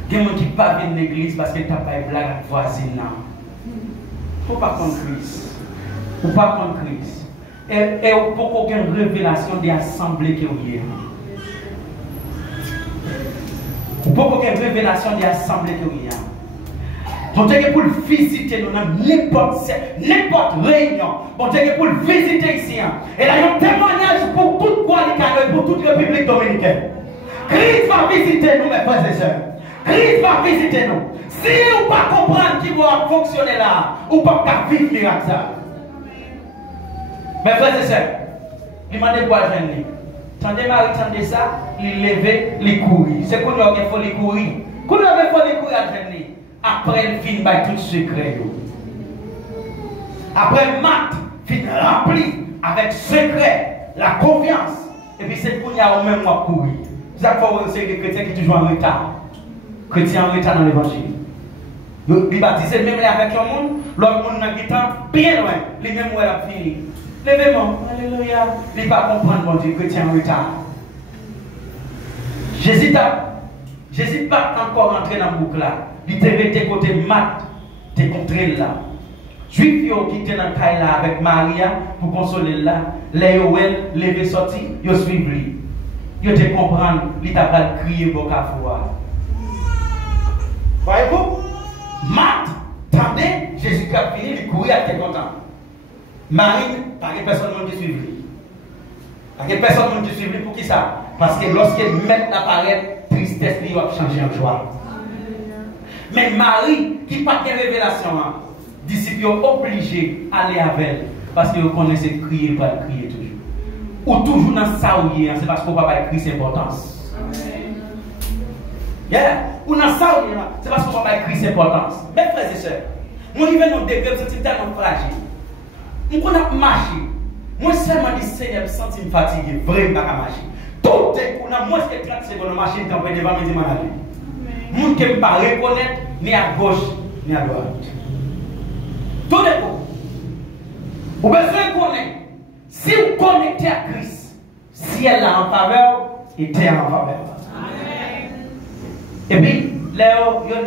Il y a des gens qui ne pas venir à l'église parce qu'ils n'ont pas de blague avec voisine. Il ne faut pas qu'on crise. Il ne faut pas qu'on crise. Et pour aucune révélation des assemblées qui ont lieu. Pour aucune révélation des assemblées qui ont lieu. Bon Dieu pour le visiter nous dans n'importe réunion. Bon Dieu pour le visiter ici. Et là il y a un témoignage pour toute Guadeloupe et pour toute République dominicaine. Christ va visiter nous, mes frères et sœurs. Christ va visiter nous. Si vous ne pas comprendre qui va fonctionner là, ou pas vivre miracle ça. Mes frères et sœurs, il m'a dit quoi je dis. Tandis Marie, tandis ça, il levait, il courir. C'est qu'on a fait les courir. Qu'on a fait les courir à jeune. Après, il finit par tout secret. Après, Marthe finit rempli avec secret, la confiance. Et puis, c'est qu'on y a au même mois courir. Vous avez fait des chrétiens qui sont toujours en retard. Chrétiens en retard dans l'évangile. Ils baptisent même avec le monde, l'autre monde n'a pas bien loin. Les mêmes où elle a fini. Levez-moi, alléluia. Il ne va pas comprendre mon Dieu, chrétien en retard. Jésus pas encore entré dans le boucle là. Il était resté côté mat, t'es contré là. Juif qui étaient dans le caille là avec Maria pour consoler là. Les Yoel, levé sorti, ils suivent lui. Ils te comprennent, ils t'a pas crié pour qu'à voir. Voyez-vous? Marthe, attendez, Jésus qui a fini, il courait, il était content. Marie, pas de personne qui suit. Pas de personne qui suit pour qui ça? Parce que lorsqu'elle met l'apparaît, tristesse lui va changer en joie. Mais Marie, qui n'a pas de révélation, disciples obligés d'aller avec elle. Parce que vous connaissez crier, pas crier toujours. Ou toujours dans ça où il y a, c'est parce que papa écrit c'est importance. Yeah. Ou dans ça où il y a, c'est parce que papa écrit c'est importance. Mes frères et sœurs, moi je vais dans des degrés, je suis tellement fragile. Moi je marche. Moi seulement dis Seigneur, je me sens fatigué, vraiment pas marcher. Tout est pour moi, moins que 30 secondes de machine, tu peux devant me dire mon monde qui ne peut pas reconnaître ni à gauche ni à droite. Tout est pour. Vous besoin de connaître. Si vous connectez à Christ, si elle est en faveur, il est en faveur. Amen. Et puis, là,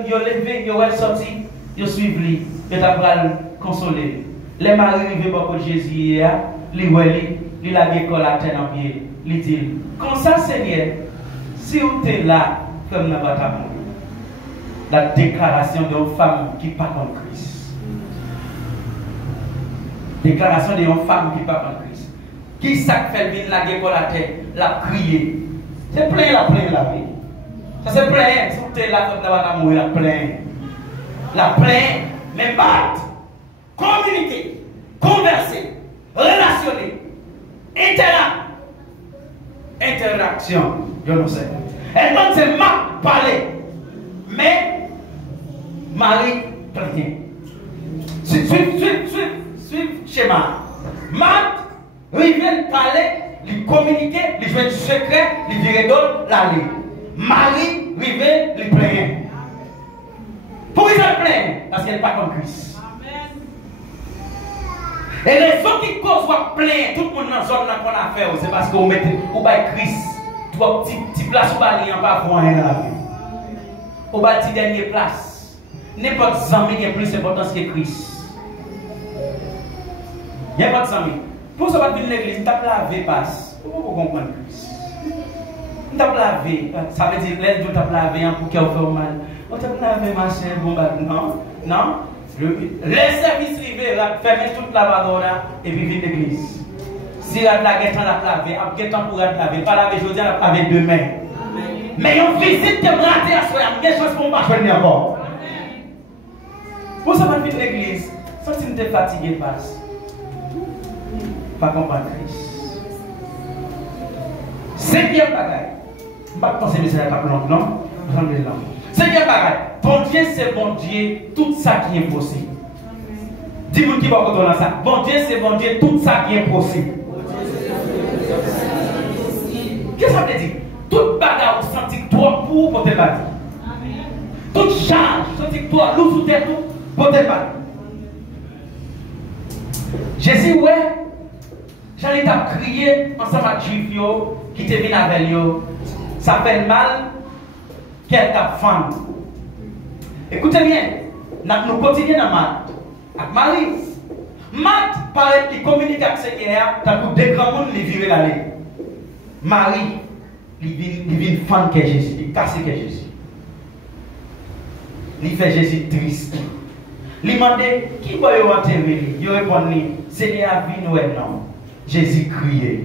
ils ont levé, ils ont sorti, ils ont suivi, ils ont consolé. Les maris arrivés pour Jésus, ils ont l'école à terre en pied. Il dit, comme ça, Seigneur, si vous êtes là, comme dans votre amour, la déclaration d'une femme qui part en Christ. Déclaration d'une femme qui part en Christ. Qui ça fait venir la gueule à terre, la prier. C'est plein la vie. Ça c'est plein. Si vous êtes là, comme dans votre amour, la plein. La plein, mais battre, communiquer, converser, relationner, interaction, je ne sais. Et donc c'est Marc parler, mais Marie prier. Suivez schéma. Marc, il vient parler, il communiquer, il fait du secret, il vient d'autres l'aller. Marie, il vient, il prier. Pour ils se plaignent, parce qu'elle n'est pas comme Christ. Et les gens qui causent plein, tout le monde dans la zone qu'on a fait, c'est parce que vous mettez au bas Christ, trois petites places au bas, il n'y a pas pour rien dans la vie. Au bas, la dernière place. N'importe qui qui est plus important que Christ. Il n'y a pas de zami. Pour ça, venir l'église, on t'a lavé passe. Pourquoi vous comprenez Christ? On t'a lavé, ça veut dire l'aide, on t'a lavé pour qu'il y ait mal. On t'a lavé, ma chère, bon, non. Les services privés, fermer toute la vadora et puis vivre l'église. Si la guette la laver, après temps pour la laver, pas laver aujourd'hui, la laver demain. Mais on visite te rater à soi, il y a des choses pour ne pas faire encore. Pour ça, on vit l'église, sans que tu es fatigué, passe. Pas comprendre Christ. Cinquième bagaille. Je ne vais pas penser que c'est pas long, non? Cinquième bagaille. Bon Dieu, c'est bon Dieu, tout ça qui est possible. Dis-moi qui va dans ça. Bon Dieu, c'est bon Dieu, tout ça qui est possible. Qu'est-ce que ça veut dire? Toute bagarre, vous sentez que toi pour porter la vie. Toute charge, vous sentez que toi, l'eau sous terre, pour porter la vie. Jésus, ouais, j'allais crier ensemble avec les Juifs qui te viennent avec eux. Ça fait mal qu'elle t'a femme. Écoutez bien, nous continuons dans Marthe. Avec Marie. Marthe, paraît qu'il communique avec le Seigneur, t'as pour des grands mondes, il vivait l'aller. Marie, il vient fan que Jésus, il casse que Jésus. Il fait Jésus triste. Il demande qui va y enterrer. Il répond, Seigneur, viens nous non. Jésus criait.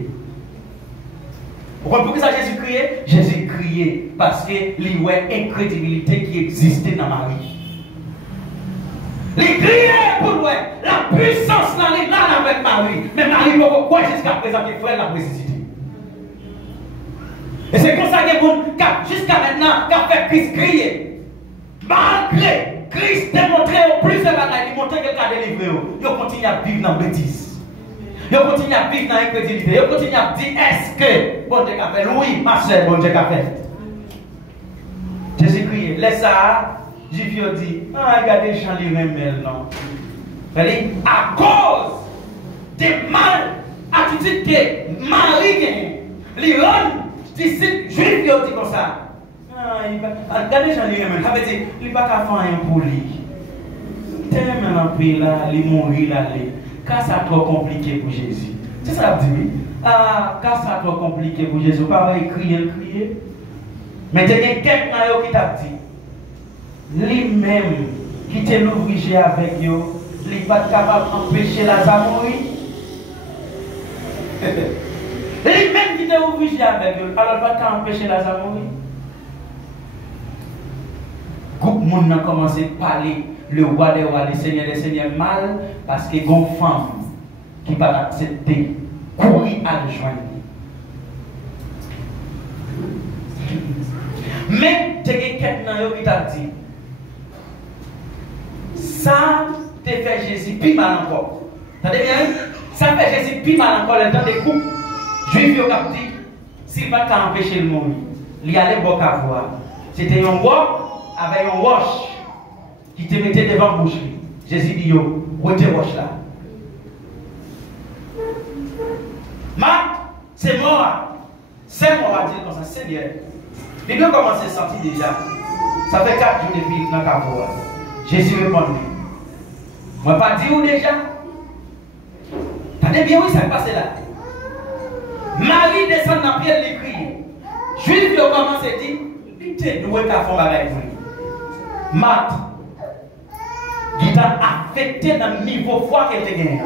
Pourquoi ça Jésus criait? Jésus criait parce qu'il y a une incrédibilité qui existait dans Marie. Il criait pour lui. La puissance là avec Marie. Mais Marie, pourquoi jusqu'à présent il frère la ressuscité? Et c'est comme ça que jusqu'à maintenant, qu'a fait Christ crier. Malgré Christ démontré au plus de bagailles, il montrait qu'il a délivré. Il continue à vivre dans la bêtise. Il continue à vivre dans l'incrédulité. Il continue à dire est-ce que bon Dieu a fait? Oui, ma soeur, bon Dieu a fait. Jésus crié. Laisse ça. Jésus dit regardez, Jean lui remède, non. À cause des mal attitudes que Marie gagne, les disciples juifs qui ont dit comme ça. Regardez, Jean lui remède. Ça veut dire il n'est pas qu'à faire un pour lui. Tellement en pays là, il mourit là. Car ça trop compliqué pour Jésus. C'est ça que je dis. Car ça trop compliqué pour Jésus. Pas crier. Mais il y a quelqu'un qui t'a dit. lui-même qui te l'ouvrier avec eux, il n'est pas capable d'empêcher Lazare de mourir. Lui-même qui te l'ouvrier avec eux, alors il n'est pas capable d'empêcher Lazare de mourir. Groupe monde a commencé à parler le roi des rois, les seigneurs mal, parce qu'il y a une femme qui va accepter courir à le joindre. Mais tu as quelqu'un qui t'a dit, ça te fait Jésus plus mal encore. T'entendez bien? Ça fait Jésus plus mal encore le temps des groupes juifs qui ont dit, s'il va t'empêcher le mourir, il y a les bocs à voir. C'était un boc avec un roche qui te mettait devant la bouche. Jésus dit, yo, retire roche là. Marc, c'est mort. C'est mort à dire comme ça, Seigneur. Les deux commencent à sortir déjà. Ça fait 4 jours depuis dans la voix. Jésus répond. Moi, pas dit où déjà? T'as bien, oui, ça passe là. Marie descend dans la pierre, les cris. Juif, ils ont commencé à dire, putain, nous, on va faire avec vous. Marthe, qui t'a affecté dans le niveau de foi qu'elle a gagné.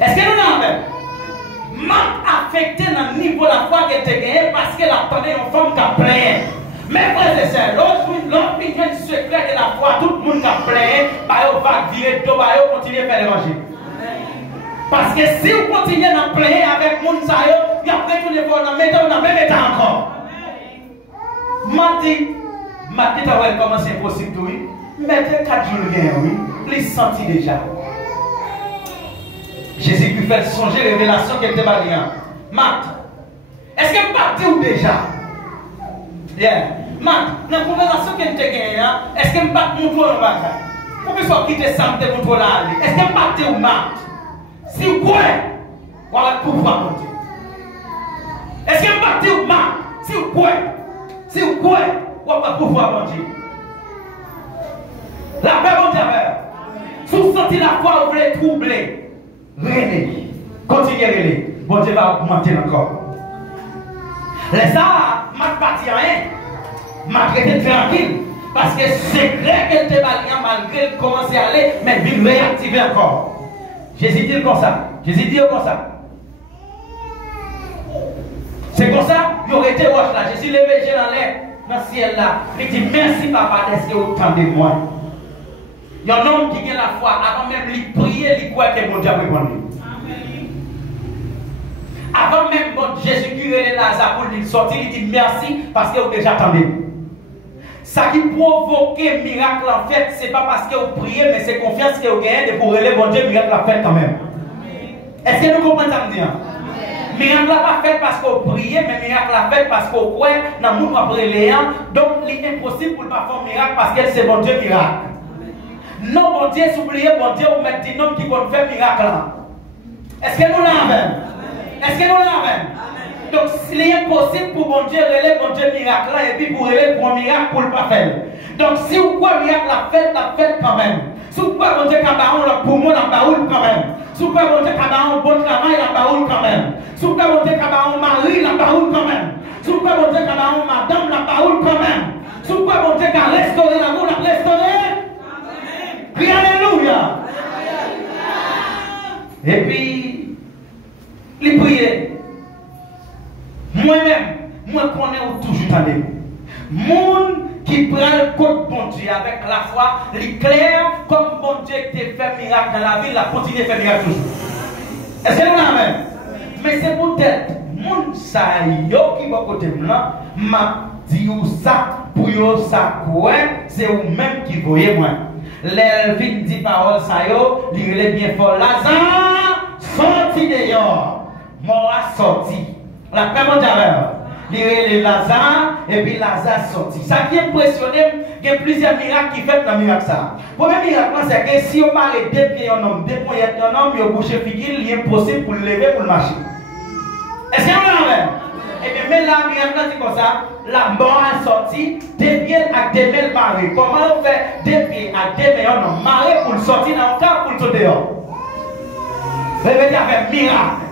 Est-ce que nous l'avons? Marthe affecté dans le niveau de la foi qu'elle a gagné parce qu'elle attendait une femme qui a prié. Mais frères et sœurs, l'autre million secret de la foi, tout le monde qui a prié, il va virer tout, il va continuer à faire l'évangile. Parce que si vous continuez à prier avec le monde, il y a plein de fois, on a même état encore. Marthe, tu as commencé possible, oui. Mettez 4 jours, oui. Plus senti déjà. Jésus lui fait songer révélation qu'elle était pas bien. Marthe, est-ce que Marthe ou déjà? Yeah. Marthe, dans la conversation qu'elle était gagnée, est-ce que Marthe montre le bagage? Pour que soit quitter ça, te montre là. Est-ce que Marthe ou Marthe? Si vous croyez, vous allez pouvoir monter. Est-ce que Marthe ou Marthe? Si vous croyez, vous allez pouvoir monter. La paix, mon Dieu, si vous sentez la foi, vous voulez troubler. Renez. Continuez à reler. Bon Dieu va augmenter encore. Les ça, je ne pas dire rien. Je vais tranquille. Parce que c'est vrai qu'elle était malgré malgré commencer à aller, mais il va réactiver encore. Jésus dit comme ça. Jésus dit comme ça. C'est comme ça, il aurait été roche là. Jésus levé dans l'air, dans le ciel là. Il dit merci papa d'être autant de moi. Il y a un homme qui a la foi, avant même de prier, il croit que mon Dieu répond. Avant même bon Jésus qui est Lazare pour lui sortir, il dit merci parce que vous déjà attendez. Ça qui provoque le miracle en fait, ce n'est pas parce que vous priez, mais c'est confiance que vous gagnez pour relever bon Dieu, le miracle en fait quand même. Est-ce que nous comprenons ça me dire? Miracle n'a pas fait parce que vous priez, mais miracle a fait parce que vous croyez dans le monde après l'éant. Donc il est impossible pour ne pas faire un miracle parce que c'est bon Dieu miracle. Non, bon Dieu, s'oubliez, bon Dieu, vous mettez des noms qui vont faire miracle. Est-ce que nous l'avons? Est-ce que nous l'avons? Donc, il est impossible pour bon Dieu relever bon Dieu miracle et puis pour relever pour un miracle pour le pas faire. Donc, si vous croyez miracle la fête quand même. Si vous croyez bon Dieu cabaron pour moi, la baoule quand même. Si vous croyez bon Dieu cabaron bon travail, la baoule quand même. Si vous croyez bon Dieu cabaron mari, la baoule quand même. Si vous croyez bon Dieu cabaron madame, la baoule quand même. Si vous croyez bon Dieu qu'a restauré la boule, la restauré. Alléluia. Et puis, les prières. Moi-même, moi connais toujours tendez. Monde qui prend le code bon Dieu avec la foi, il clair comme bon Dieu qui fait miracle dans la vie, il a continué à faire miracle toujours. Est-ce que nous l'avons? Mais c'est peut-être monde ça qui va côté moi, m'a dit ça pour yo ça quoi, c'est vous-même qui voyez moi. L'elvin dit parole ça yo, il est bien fort. Lazare sorti dehors, mort a sorti. La paix mondiale. Il est Lazare et puis Lazare sorti. Ça qui est impressionné, il y a plusieurs miracles qui fait dans le miracle ça. Le premier miracle c'est que si on parle de 2 pieds un homme, 2 pieds un homme, il a bouché figure, il est impossible pour le lever pour le marcher. Est-ce que vous l'avez? Et bien, mais là, miracle c'est comme ça. La mort a sorti, 2 pieds à 2 mains marées. Comment on fait 2 pieds à 2 mains un homme maré pour le sortir dans le cas pour le sauter dehors? Répétez avec miracle.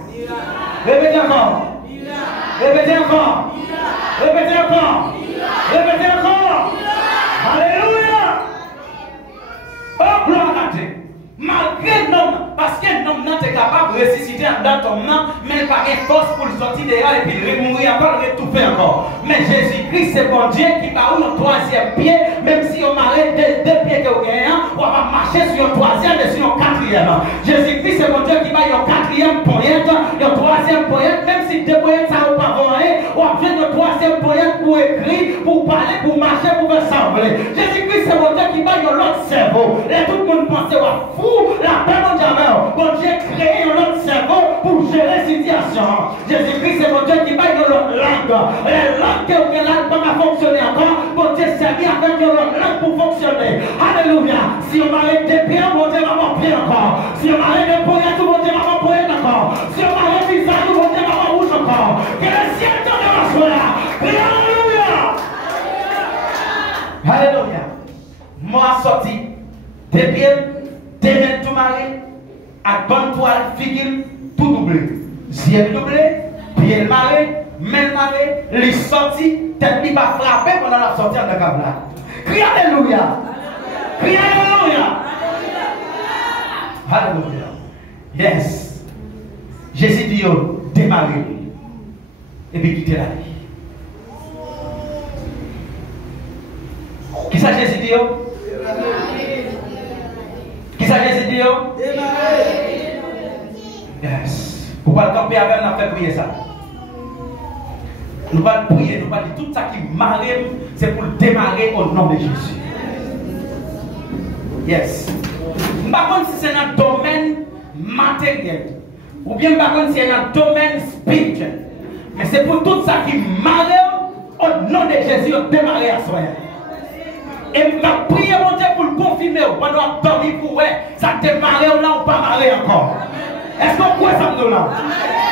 Répétez encore. Répétez encore. Répétez encore. Répétez encore. Oh, gloire à Dieu. Malgré l'homme, parce que l'homme n'est capable de ressusciter dans ton nom, mais il n'a pas de force pour le sortir dehors et puis il mourir encore, il tout fait encore. Mais Jésus-Christ, c'est bon Dieu qui va où le troisième pied, même si on m'arrête deux pieds que vous gagnez, on va marcher sur le troisième et sur le quatrième. Jésus-Christ, c'est bon Dieu qui va au quatrième poète, le troisième poète, même si deux poètes ça va pas voir, on va faire le troisième poète pour écrire, pour parler, pour marcher, pour rassembler. Jésus-Christ, c'est bon Dieu qui va l'autre cerveau. Et tout le monde pense à fou. La paix mondiale, bon Dieu créé un autre cerveau pour gérer la situation. Jésus-Christ, c'est bon Dieu qui va dans l'autre langue. Les langues que vous avez pas fonctionner encore, bon Dieu servi avec une autre langue pour fonctionner. Alléluia. Si on m'arrête des pieds, bon Dieu va m'appuyer encore. Si on m'arrête des poignets, bon Dieu va m'appuyer encore. Si on m'arrête des visages, bon Dieu va m'appuyer encore. Que le ciel t'en est ma soeur. Alléluia. Alléluia. Moi sorti des pieds. T'es tout marré, à bonne toile, figure, tout doublé. Ciel doublé, pied marré, main marré, les sorties, tête qui va frapper pendant la sortie de la cabla. Crie Alléluia! Crie Alléluia! Alléluia! Yes! Jésus dit, démarrez. Et puis quittez la vie. Qui ça Jésus dit? Qui ça Jésus dit? Yes. Vous pouvez camper avec nous, faire prier ça. Nous allons prier, nous allons dire tout ça qui m'arrive, c'est pour démarrer au nom de Jésus. Yes. Je ne sais pas si c'est dans le domaine matériel, ou bien je ne sais pas si c'est dans le domaine spirituel. Mais c'est pour tout ça qui m'arrive au nom de Jésus, de démarrer à soi. Et je prie mon Dieu pour le confirmer. Pendant dormir pour vous, ça démarre là ou pas marrer encore. Est-ce qu'on croit ça nous là?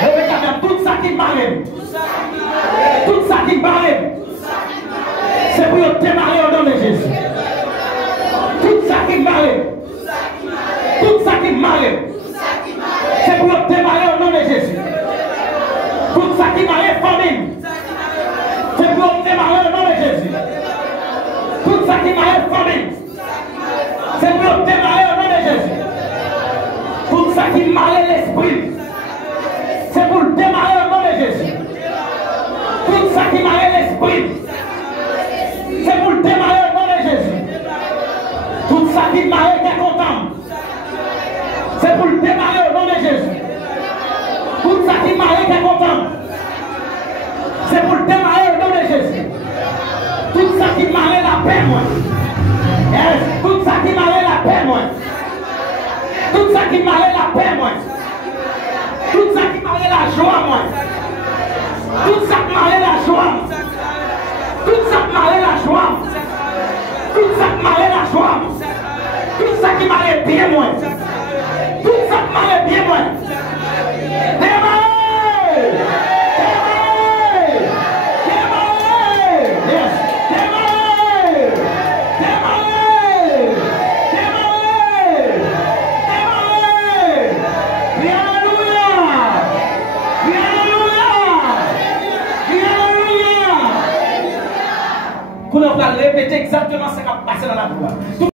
Et tout ça qui m'arrive. Tout ça qui m'arrive. C'est pour démarrer au nom de Jésus. Tout ça qui m'arrive. Tout ça qui m'arrive. C'est pour démarrer au nom de Jésus. Tout ça qui m'arrive, famille. C'est pour démarrer au nom de Jésus. Tout ça qui m'arrive, famille, c'est pour démarrer au nom de Jésus. Tout ça qui m'arrive l'esprit, c'est pour démarrer au nom de Jésus. Tout ça qui m'arrive l'esprit, c'est pour démarrer au nom de Jésus. Tout ça qui m'arrive qui est content, c'est pour démarrer au nom de Jésus. Tout ça qui m'arrive qui est content, c'est pour démarrer au nom de Jésus. Tout ça qui m'arrête la paix, moi. Yes. Tout ça qui m'arrête la paix, moi. Tout ça qui m'arrête la paix, moi. Tout ça qui m'arrête la joie, moi. Tout ça qui m'arrête la joie. Tout ça qui m'arrête la joie. Tout ça qui m'arrête la joie. Tout ça qui m'arrête bien, moi. Tout ça qui m'arrête bien, moi. On va répéter exactement ce qui a passé dans la voie.